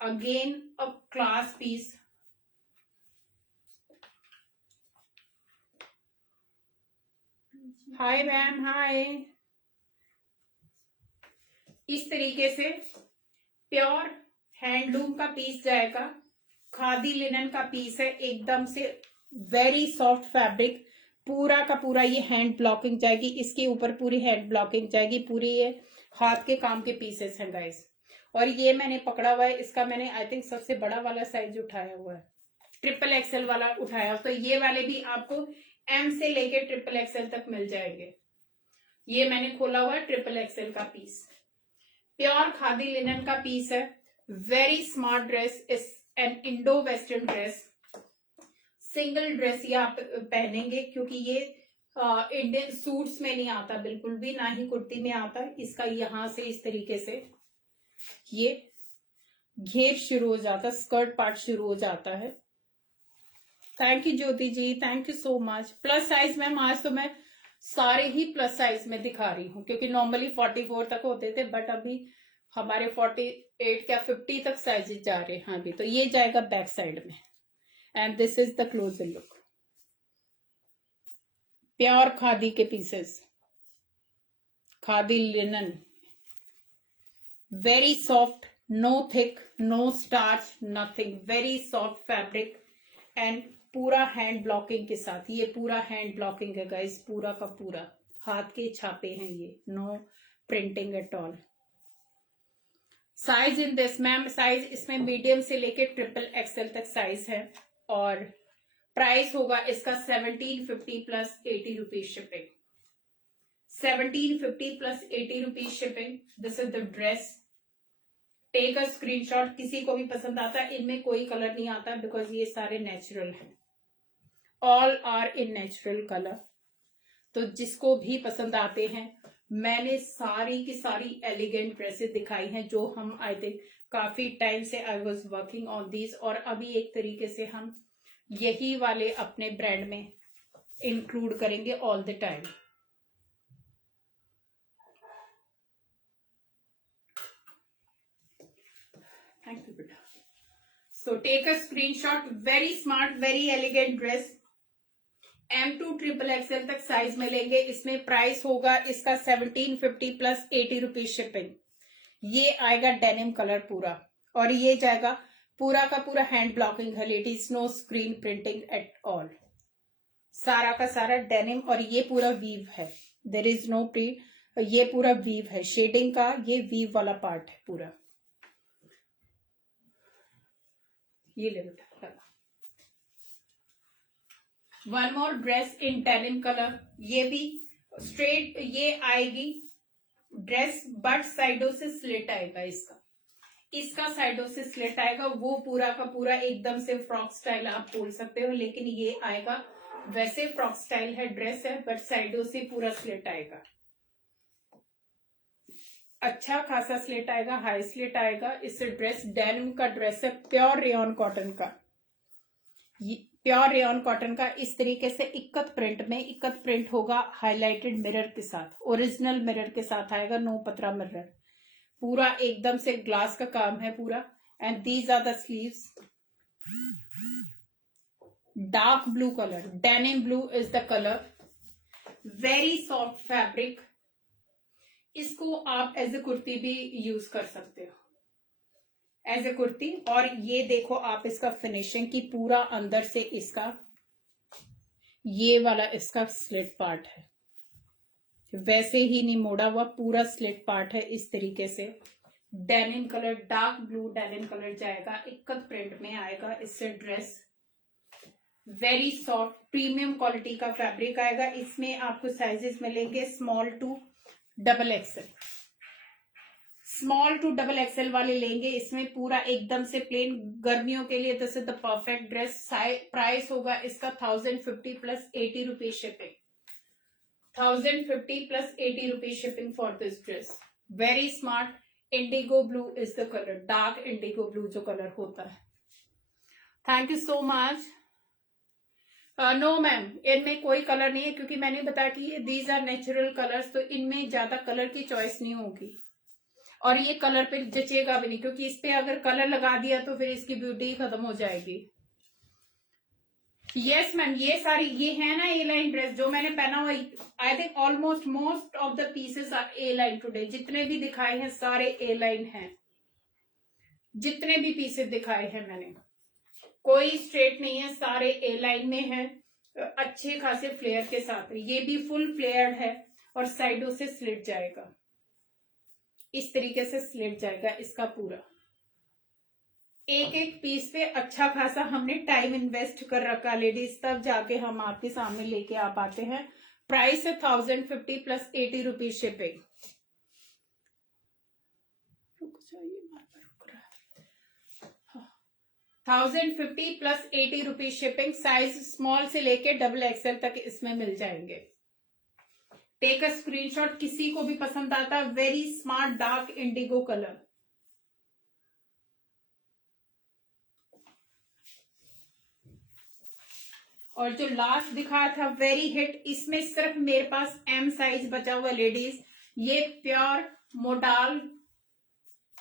Again a class piece, hi ma'am hi. इस तरीके से प्योर हैंडलूम का पीस जाएगा, खादी लिनन का पीस है, एकदम से वेरी सॉफ्ट फैब्रिक, पूरा का पूरा ये हैंड ब्लॉकिंग जाएगी, इसके ऊपर पूरी हैंड ब्लॉकिंग जाएगी, पूरी ये हाथ के काम के पीसेस हैं गाइस। और ये मैंने पकड़ा हुआ है, इसका मैंने आई थिंक सबसे बड़ा वाला साइज उठाया हुआ है, ट्रिपल एक्सएल वाला उठाया, तो ये वाले भी आपको एम से लेके ट्रिपल एक्सएल तक मिल जाएंगे। ये मैंने खोला हुआ है ट्रिपल एक्सएल का पीस, प्योर खादी लिनन का पीस है, वेरी स्मार्ट ड्रेस, इस N Indo western dress, single dress ये आप पहनेंगे, क्योंकि ये इंडियन सूट्स में नहीं आता बिल्कुल भी, ना ही कुर्ती में आता। इसका यहां से इस तरीके से ये घेर शुरू हो जाता, स्कर्ट पार्ट शुरू हो जाता है। Thank you Jyoti ji, thank you so much. Plus size ma'am, आज तो मैं सारे ही प्लस साइज में दिखा रही हूँ, क्योंकि नॉर्मली 44 तक होते थे, बट अभी हमारे 48 या 50 तक साइजेस जा रहे हैं अभी। तो ये जाएगा बैक साइड में, and this is the closer look. Pure khadi के pieces, khadi linen, very soft, no thick, no starch, nothing, very soft fabric and पूरा हैंड ब्लॉकिंग के साथ, ये पूरा हैंड ब्लॉकिंग है गाइस, पूरा का पूरा हाथ के छापे हैं ये, no printing at all. Size in this ma'am, size इसमें मीडियम से लेके ट्रिपल एक्सएल तक साइज है, और प्राइस होगा इसका 1750 plus 80 rupees shipping. 1750 plus 80 rupees shipping. This is the dress, take a screenshot, किसी को भी पसंद आता है, इनमें कोई कलर नहीं आता बिकॉज ये सारे नेचुरल हैं, all are in natural colour. तो जिसको भी पसंद आते हैं, मैंने सारी की सारी एलिगेंट ड्रेसेस दिखाई हैं, जो हम आई थिंक काफी टाइम से I was working on these, और अभी एक तरीके से हम यही वाले अपने ब्रांड में इंक्लूड करेंगे all the time. Thank you बेटा। So take a screenshot, very smart, very elegant dress, M2 triple XL तक साइज मिलेंगे। इसमें प्राइस होगा इसका 1750 प्लस 80 रुपीज शिपिंग। ये आएगा डेनिम कलर पूरा, और ये जाएगा पूरा का पूरा हैंड ब्लॉकिंग है ladies, no screen printing at all, सारा का सारा डेनिम, और ये पूरा वीव है, देर इज नो प्रिंट, ये पूरा वीव है, शेडिंग का ये वीव वाला पार्ट है पूरा। ये ले बेटा, one more dress in denim colour, ये भी स्ट्रेट ये आएगी ड्रेस, बट साइडों से स्लिट आएगा इसका, इसका साइडों से स्लिट आएगा, वो पूरा का पूरा एकदम से फ्रॉक स्टाइल आप बोल सकते हो, लेकिन ये आएगा वैसे फ्रॉक स्टाइल है, ड्रेस है, बट साइडों से पूरा स्लिट आएगा, अच्छा खासा स्लिट आएगा, हाई स्लिट आएगा। इससे ड्रेस डेनिम का ड्रेस है, प्योर रेयन कॉटन का, प्योर रेयन कॉटन का। इस तरीके से इक्कत प्रिंट में, इक्कत प्रिंट होगा हाईलाइटेड मिरर के साथ, ओरिजिनल मिरर के साथ आएगा, नो पतरा मिरर, पूरा एकदम से ग्लास का काम है पूरा। And these are the sleeves, dark blue colour, denim blue is the colour, very soft fabric, इसको आप एज ए कुर्ती भी यूज कर सकते हो, एज ए कुर्ती। और ये देखो आप इसका फिनिशिंग की, पूरा अंदर से इसका ये वाला इसका स्लिट पार्ट है, वैसे ही नहीं मोड़ा हुआ, पूरा स्लिट पार्ट है इस तरीके से। Denim colour, dark blue denim colour जाएगा, इक्कत प्रिंट में आएगा इससे dress, very soft premium quality का फैब्रिक आएगा। इसमें आपको साइजेस मिलेंगे small to double XL, small to double XL वाले लेंगे। इसमें पूरा एकदम से प्लेन, गर्मियों के लिए this is the perfect dress. Price होगा इसका 1050 plus 80 rupees shipping, 1050 plus 80 rupees shipping for this dress. Very smart, indigo blue is the colour, dark indigo blue जो कलर होता है। Thank you so much. No ma'am, इनमें कोई कलर नहीं है, क्योंकि मैंने बताया कि दीज आर नेचुरल कलर्स, तो इनमें ज्यादा कलर की चॉइस नहीं होगी, और ये कलर पे जचेगा भी नहीं, क्योंकि इस पे अगर कलर लगा दिया तो फिर इसकी ब्यूटी खत्म हो जाएगी। यस मैम, ये सारी ये है ना ए लाइन ड्रेस जो मैंने पहना हुआ, I think almost most of the pieces are A line today, जितने भी दिखाए हैं सारे ए लाइन हैं, जितने भी पीसेस दिखाए हैं मैंने, कोई स्ट्रेट नहीं है, सारे ए लाइन में है, अच्छे खासे फ्लेयर के साथ। ये भी फुल फ्लेयर्ड है और साइडों से स्लिट जाएगा, इस तरीके से स्लिट जाएगा इसका पूरा। एक एक पीस पे अच्छा खासा हमने टाइम इन्वेस्ट कर रखा लेडीज, तब जाके हम आपके सामने लेके आ पाते हैं। प्राइस है 1050 plus 80 rupees shipping. 1050 plus 80 rupees shipping. Size small से लेके डबल एक्सएल तक इसमें मिल जाएंगे। टेक अ स्क्रीनशॉट, किसी को भी पसंद आता, very smart dark Indigo colour. और जो लास्ट दिखाया था वेरी हिट, इसमें सिर्फ मेरे पास एम साइज बचा हुआ लेडीज। ये प्योर मोडाल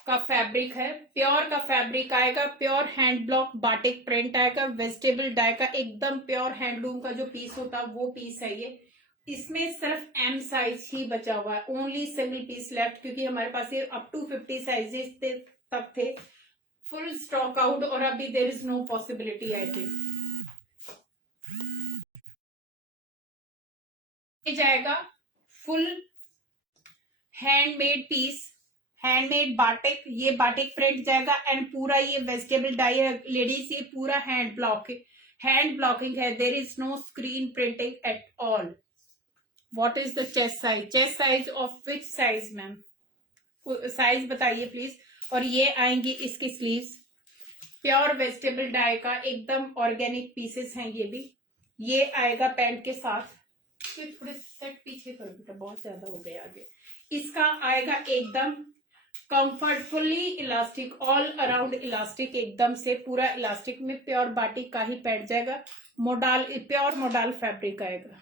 का फैब्रिक है, प्योर का फैब्रिक आएगा, pure hand block batik print आएगा, वेजिटेबल डाई का एकदम प्योर हैंडलूम का जो पीस होता है वो पीस है ये। इसमें सिर्फ एम साइज ही बचा हुआ है, ओनली सिंगल पीस लेफ्ट, क्योंकि हमारे पास ये अप टू 50 साइजेस तक थे, फुल स्टॉक आउट, और अभी there is no possibility I think. जाएगा full handmade piece, handmade batik, ये बाटिक प्रिंट जाएगा, एंड पूरा ये वेजिटेबल डाई है लेडीज, ये पूरा हैंड ब्लॉकिंग है, there is no screen printing at all. What is the chest size? Chest size of which size ma'am? Size बताइए प्लीज। और ये आएंगी इसकी स्लीव्स, प्योर वेजिटेबल डाई का एकदम ऑर्गेनिक पीसेस हैं ये भी। ये आएगा पैंट के साथ, थोड़े सेट पीछे कर बेटा, बहुत ज्यादा हो गया आगे। इसका आएगा एकदम कंफर्टफुली इलास्टिक, ऑल अराउंड इलास्टिक, एकदम से पूरा इलास्टिक में प्योर बाटिक का ही पैंट जाएगा। मोडाल, प्योर मोडाल फैब्रिक आएगा,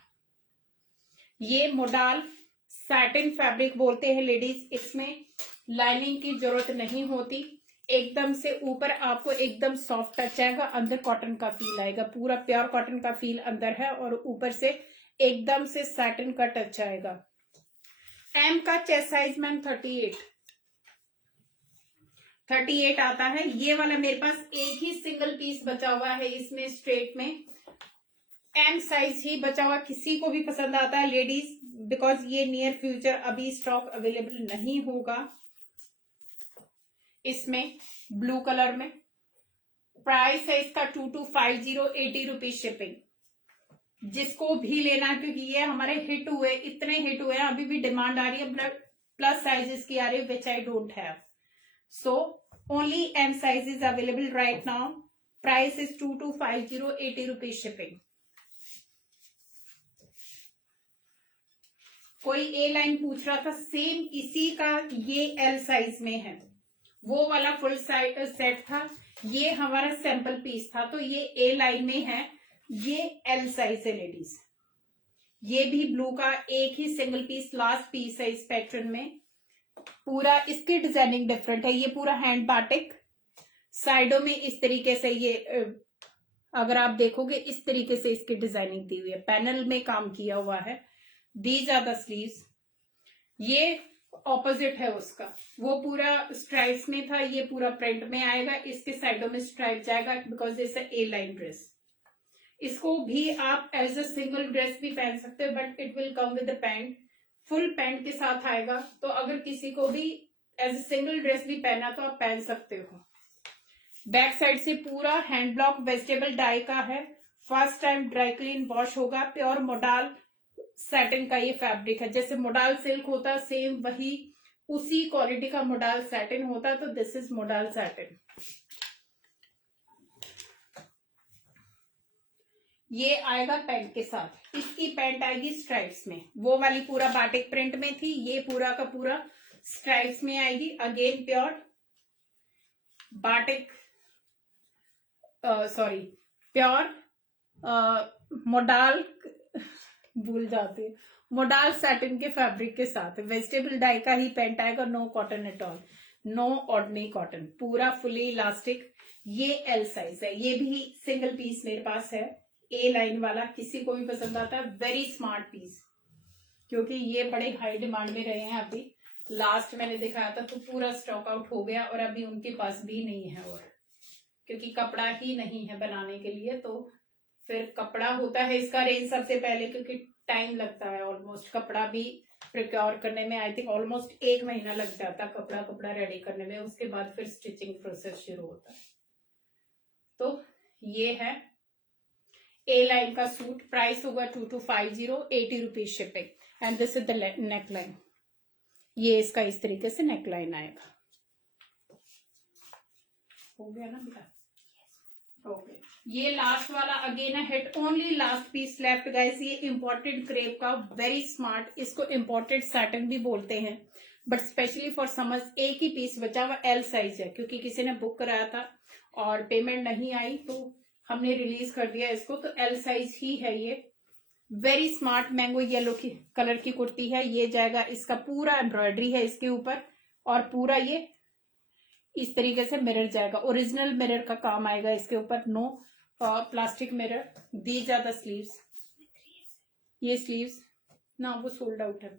ये मोडाल सैटिन फैब्रिक बोलते हैं लेडीज। इसमें लाइनिंग की जरूरत नहीं होती, एकदम से ऊपर आपको एकदम सॉफ्ट टच आएगा, अंदर कॉटन का फील आएगा, पूरा प्योर कॉटन का फील अंदर है, और ऊपर से एकदम से सैटिन का टच आएगा। एम का चेस्ट साइज मैम 38 आता है। ये वाला मेरे पास एक ही सिंगल पीस बचा हुआ है इसमें स्ट्रेट में, एम साइज ही बचा हुआ, किसी को भी पसंद आता है लेडीज, बिकॉज ये नियर फ्यूचर अभी स्टॉक अवेलेबल नहीं होगा इसमें, ब्लू कलर में। प्राइस है इसका 2250, 80 रुपीज शिपिंग। जिसको भी लेना है, क्योंकि ये हमारे हिट हुए, इतने हिट हुए हैं, अभी भी डिमांड आ रही है, प्लस साइजेस की आ रही है, which I don't have. So only M size is available right now. Price is 2250, 80 rupees shipping. कोई ए लाइन पूछ रहा था, सेम इसी का ये एल साइज में है. वो वाला फुल साइज सेट था, ये हमारा सैंपल पीस था, तो ये ए लाइन में है, ये एल साइज है लेडीज. ये भी ब्लू का एक ही सिंगल पीस लास्ट पीस है इस पैटर्न में. पूरा इसकी डिजाइनिंग डिफरेंट है. ये पूरा हैंड बाटिक, साइडों में इस तरीके से ये अगर आप देखोगे इस तरीके से इसकी डिजाइनिंग दी हुई है, पैनल में काम किया हुआ है. These are the sleeves. ये ऑपोजिट है उसका, वो पूरा स्ट्राइप्स में था, ये पूरा प्रिंट में आएगा. इसके साइडों में स्ट्राइप जाएगा because it's a line dress. इसको भी आप एज अ सिंगल ड्रेस भी पहन सकते हो, but it will come with the pant. Full pant के साथ आएगा, तो अगर किसी को भी एज अ सिंगल ड्रेस भी पहना तो आप पहन सकते हो. बैक साइड से पूरा हैंड ब्लॉक वेजिटेबल डाई का है. First time dry clean wash होगा. प्योर मोडाल सैटिन का ये फैब्रिक है. जैसे मोडाल सिल्क होता है सेम वही उसी क्वालिटी का मोडाल सैटिन होता है. तो दिस इज मोडाल सैटिन. ये आएगा पैंट के साथ. इसकी पैंट आएगी स्ट्राइप्स में. वो वाली पूरा बाटिक प्रिंट में थी, ये पूरा का पूरा स्ट्राइप्स में आएगी. Again pure batik, sorry pure modal, भूल जाती है, मोडाल सैटिन के फैब्रिक के साथ वेजिटेबल डाई का ही पैंट आएगा. No cotton at all, no ordinary cotton, पूरा फुली इलास्टिक. ये एल साइज है. ये भी सिंगल पीस मेरे पास है, ए लाइन वाला. किसी को भी पसंद आता है, वेरी स्मार्ट पीस, क्योंकि ये बड़े हाई डिमांड में रहे हैं. अभी लास्ट मैंने दिखाया था तो पूरा स्टॉक आउट हो गया, और अभी उनके पास भी नहीं है, और क्योंकि कपड़ा ही नहीं है बनाने के लिए. तो फिर कपड़ा होता है इसका रेंज सबसे पहले, क्योंकि टाइम लगता है ऑलमोस्ट. कपड़ा भी प्रिक्योर करने में आई थिंक ऑलमोस्ट 1 महीना लग जाता है कपड़ा रेडी करने में. उसके बाद फिर स्टिचिंग प्रोसेस शुरू होता है. तो ये है ए लाइन का सूट. प्राइस होगा 2250, 80 rupees shipping. And this is the neck line. ये इसका इस तरीके से नेक लाइन आएगा. हो गया ना बेटा? ओके. ये लास्ट वाला अगेन है hit. Only last piece left guys. ये इम्पोर्टेड क्रेप का, वेरी स्मार्ट. इसको इम्पोर्टेड सैटिन भी बोलते हैं, बट स्पेशली फॉर समझ एक ही पीस बचा हुआ एल साइज है, क्योंकि किसी ने बुक कराया था और पेमेंट नहीं आई तो हमने रिलीज कर दिया इसको. तो एल साइज ही है ये. वेरी स्मार्ट मैंगो येलो की कलर की कुर्ती है. ये जाएगा, इसका पूरा एम्ब्रॉयडरी है इसके ऊपर, और पूरा ये इस तरीके से मिरर जाएगा. ओरिजिनल मिरर का काम आएगा इसके ऊपर, no plastic mirror. These are the sleeves. ये स्लीव्स ना वो सोल्ड आउट है,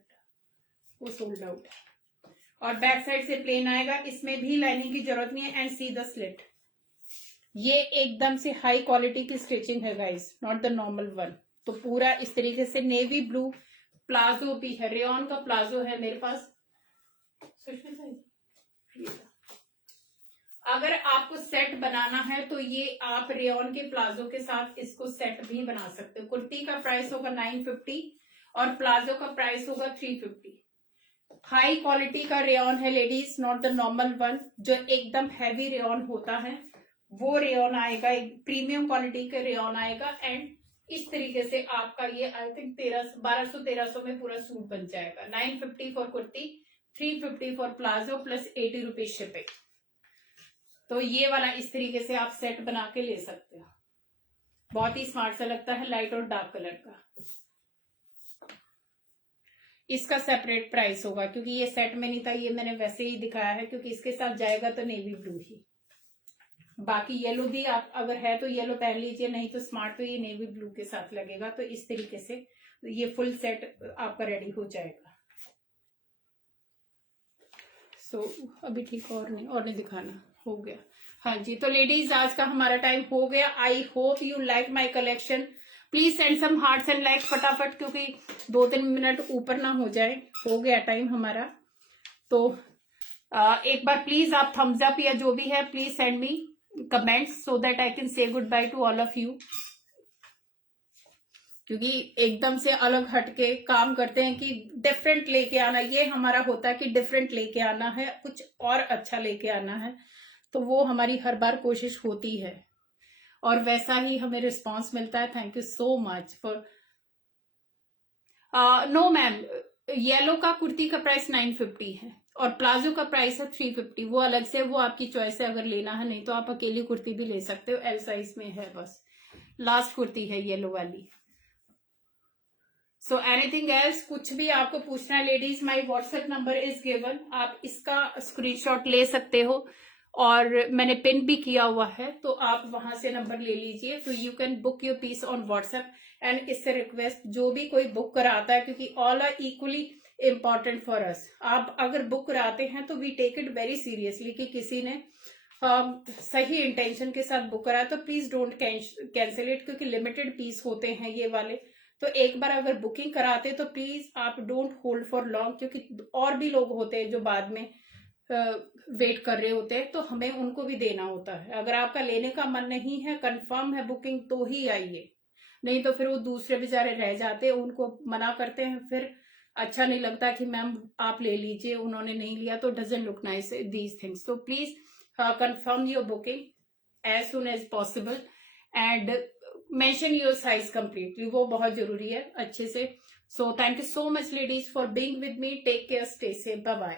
वो सोल्ड आउट है. और बैक साइड से प्लेन आएगा. इसमें भी लाइनिंग की जरूरत नहीं है. And see the slit. ये एकदम से हाई क्वालिटी की स्टिचिंग है guys, not the normal one. तो पूरा इस तरीके से नेवी ब्लू प्लाजो भी है. रेयन का प्लाजो है मेरे पास. अगर आपको सेट बनाना है तो ये आप रेयन के प्लाजो के साथ इसको सेट भी बना सकते हो. कुर्ती का प्राइस होगा 950 और प्लाजो का प्राइस होगा 350. हाई क्वालिटी का रेयन है ladies, not the normal one. जो एकदम हैवी रेयन होता है वो रेयन आएगा, एक प्रीमियम क्वालिटी का रेयन आएगा. एंड इस तरीके से आपका ये आई थिंक 1200-1300 में पूरा सूट बन जाएगा. 950 for kurti, 350 for palazzo, plus 80 rupees shipping. तो ये वाला इस तरीके से आप सेट बना के ले सकते हो. बहुत ही स्मार्ट सा लगता है, लाइट और डार्क कलर का. इसका सेपरेट प्राइस होगा, क्योंकि ये सेट में नहीं था, ये मैंने वैसे ही दिखाया है, क्योंकि इसके साथ जाएगा तो नेवी ब्लू ही. बाकी येलो भी आप अगर है तो येलो पहन लीजिए, नहीं तो स्मार्ट तो ये नेवी ब्लू के साथ लगेगा. तो इस तरीके से ये फुल सेट आपका रेडी हो जाएगा. सो अभी ठीक और नहीं दिखाना, हो गया. हाँ जी. तो लेडीज आज का हमारा टाइम हो गया. I hope you like my collection. Please send some hearts and like फटाफट, क्योंकि 2-3 मिनट ऊपर ना हो जाए. हो गया टाइम हमारा. तो एक बार प्लीज आप थम्स अप या जो भी है please send me comments, so that I can say goodbye to all of you. क्योंकि एकदम से अलग हटके काम करते हैं कि डिफरेंट लेके आना, ये हमारा होता है कि डिफरेंट लेके आना है, कुछ और अच्छा लेके आना है, तो वो हमारी हर बार कोशिश होती है और वैसा ही हमें रिस्पांस मिलता है। Thank you so much for. No ma'am, yellow का कुर्ती का प्राइस 950 है और प्लाजो का प्राइस है 350, वो अलग से, वो आपकी चॉइस है अगर लेना है, नहीं तो आप अकेली कुर्ती भी ले सकते हो, एल साइज में है, बस लास्ट कुर्ती है येलो वाली। सो एनीथिंग एल्स, कुछ भी आपको पूछना है ladies, my WhatsApp number is given, आप इसका स्क्रीनशॉट ले सकते हो और मैंने पिन भी किया हुआ है, तो आप वहां से नंबर ले लीजिए, तो you can book your piece on WhatsApp. And इससे रिक्वेस्ट, जो भी कोई बुक कराता है, क्योंकि all are equally important for us, आप अगर बुक कराते हैं तो we take it very seriously कि किसी ने सही इंटेंशन के साथ बुक करा, तो प्लीज डोंट कैंसिल इट, क्योंकि लिमिटेड पीस होते हैं ये वाले, तो एक बार अगर बुकिंग कराते तो प्लीज आप डोंट होल्ड फॉर लॉन्ग, क्योंकि और भी लोग होते हैं जो बाद में वेट कर रहे होते हैं, तो हमें उनको भी देना होता है। अगर आपका लेने का मन नहीं है, कंफर्म है बुकिंग, तो ही आइए, नहीं तो फिर वो दूसरे बेचारे रह जाते हैं, उनको मना करते हैं, फिर अच्छा नहीं लगता कि मैम आप ले लीजिए, उन्होंने नहीं लिया, तो doesn't look nice these things. तो please confirm your booking as soon as possible and mention your size completely, वो बहुत जरूरी है अच्छे से। So thank you so much ladies for being with me, take care, stay safe, bye bye.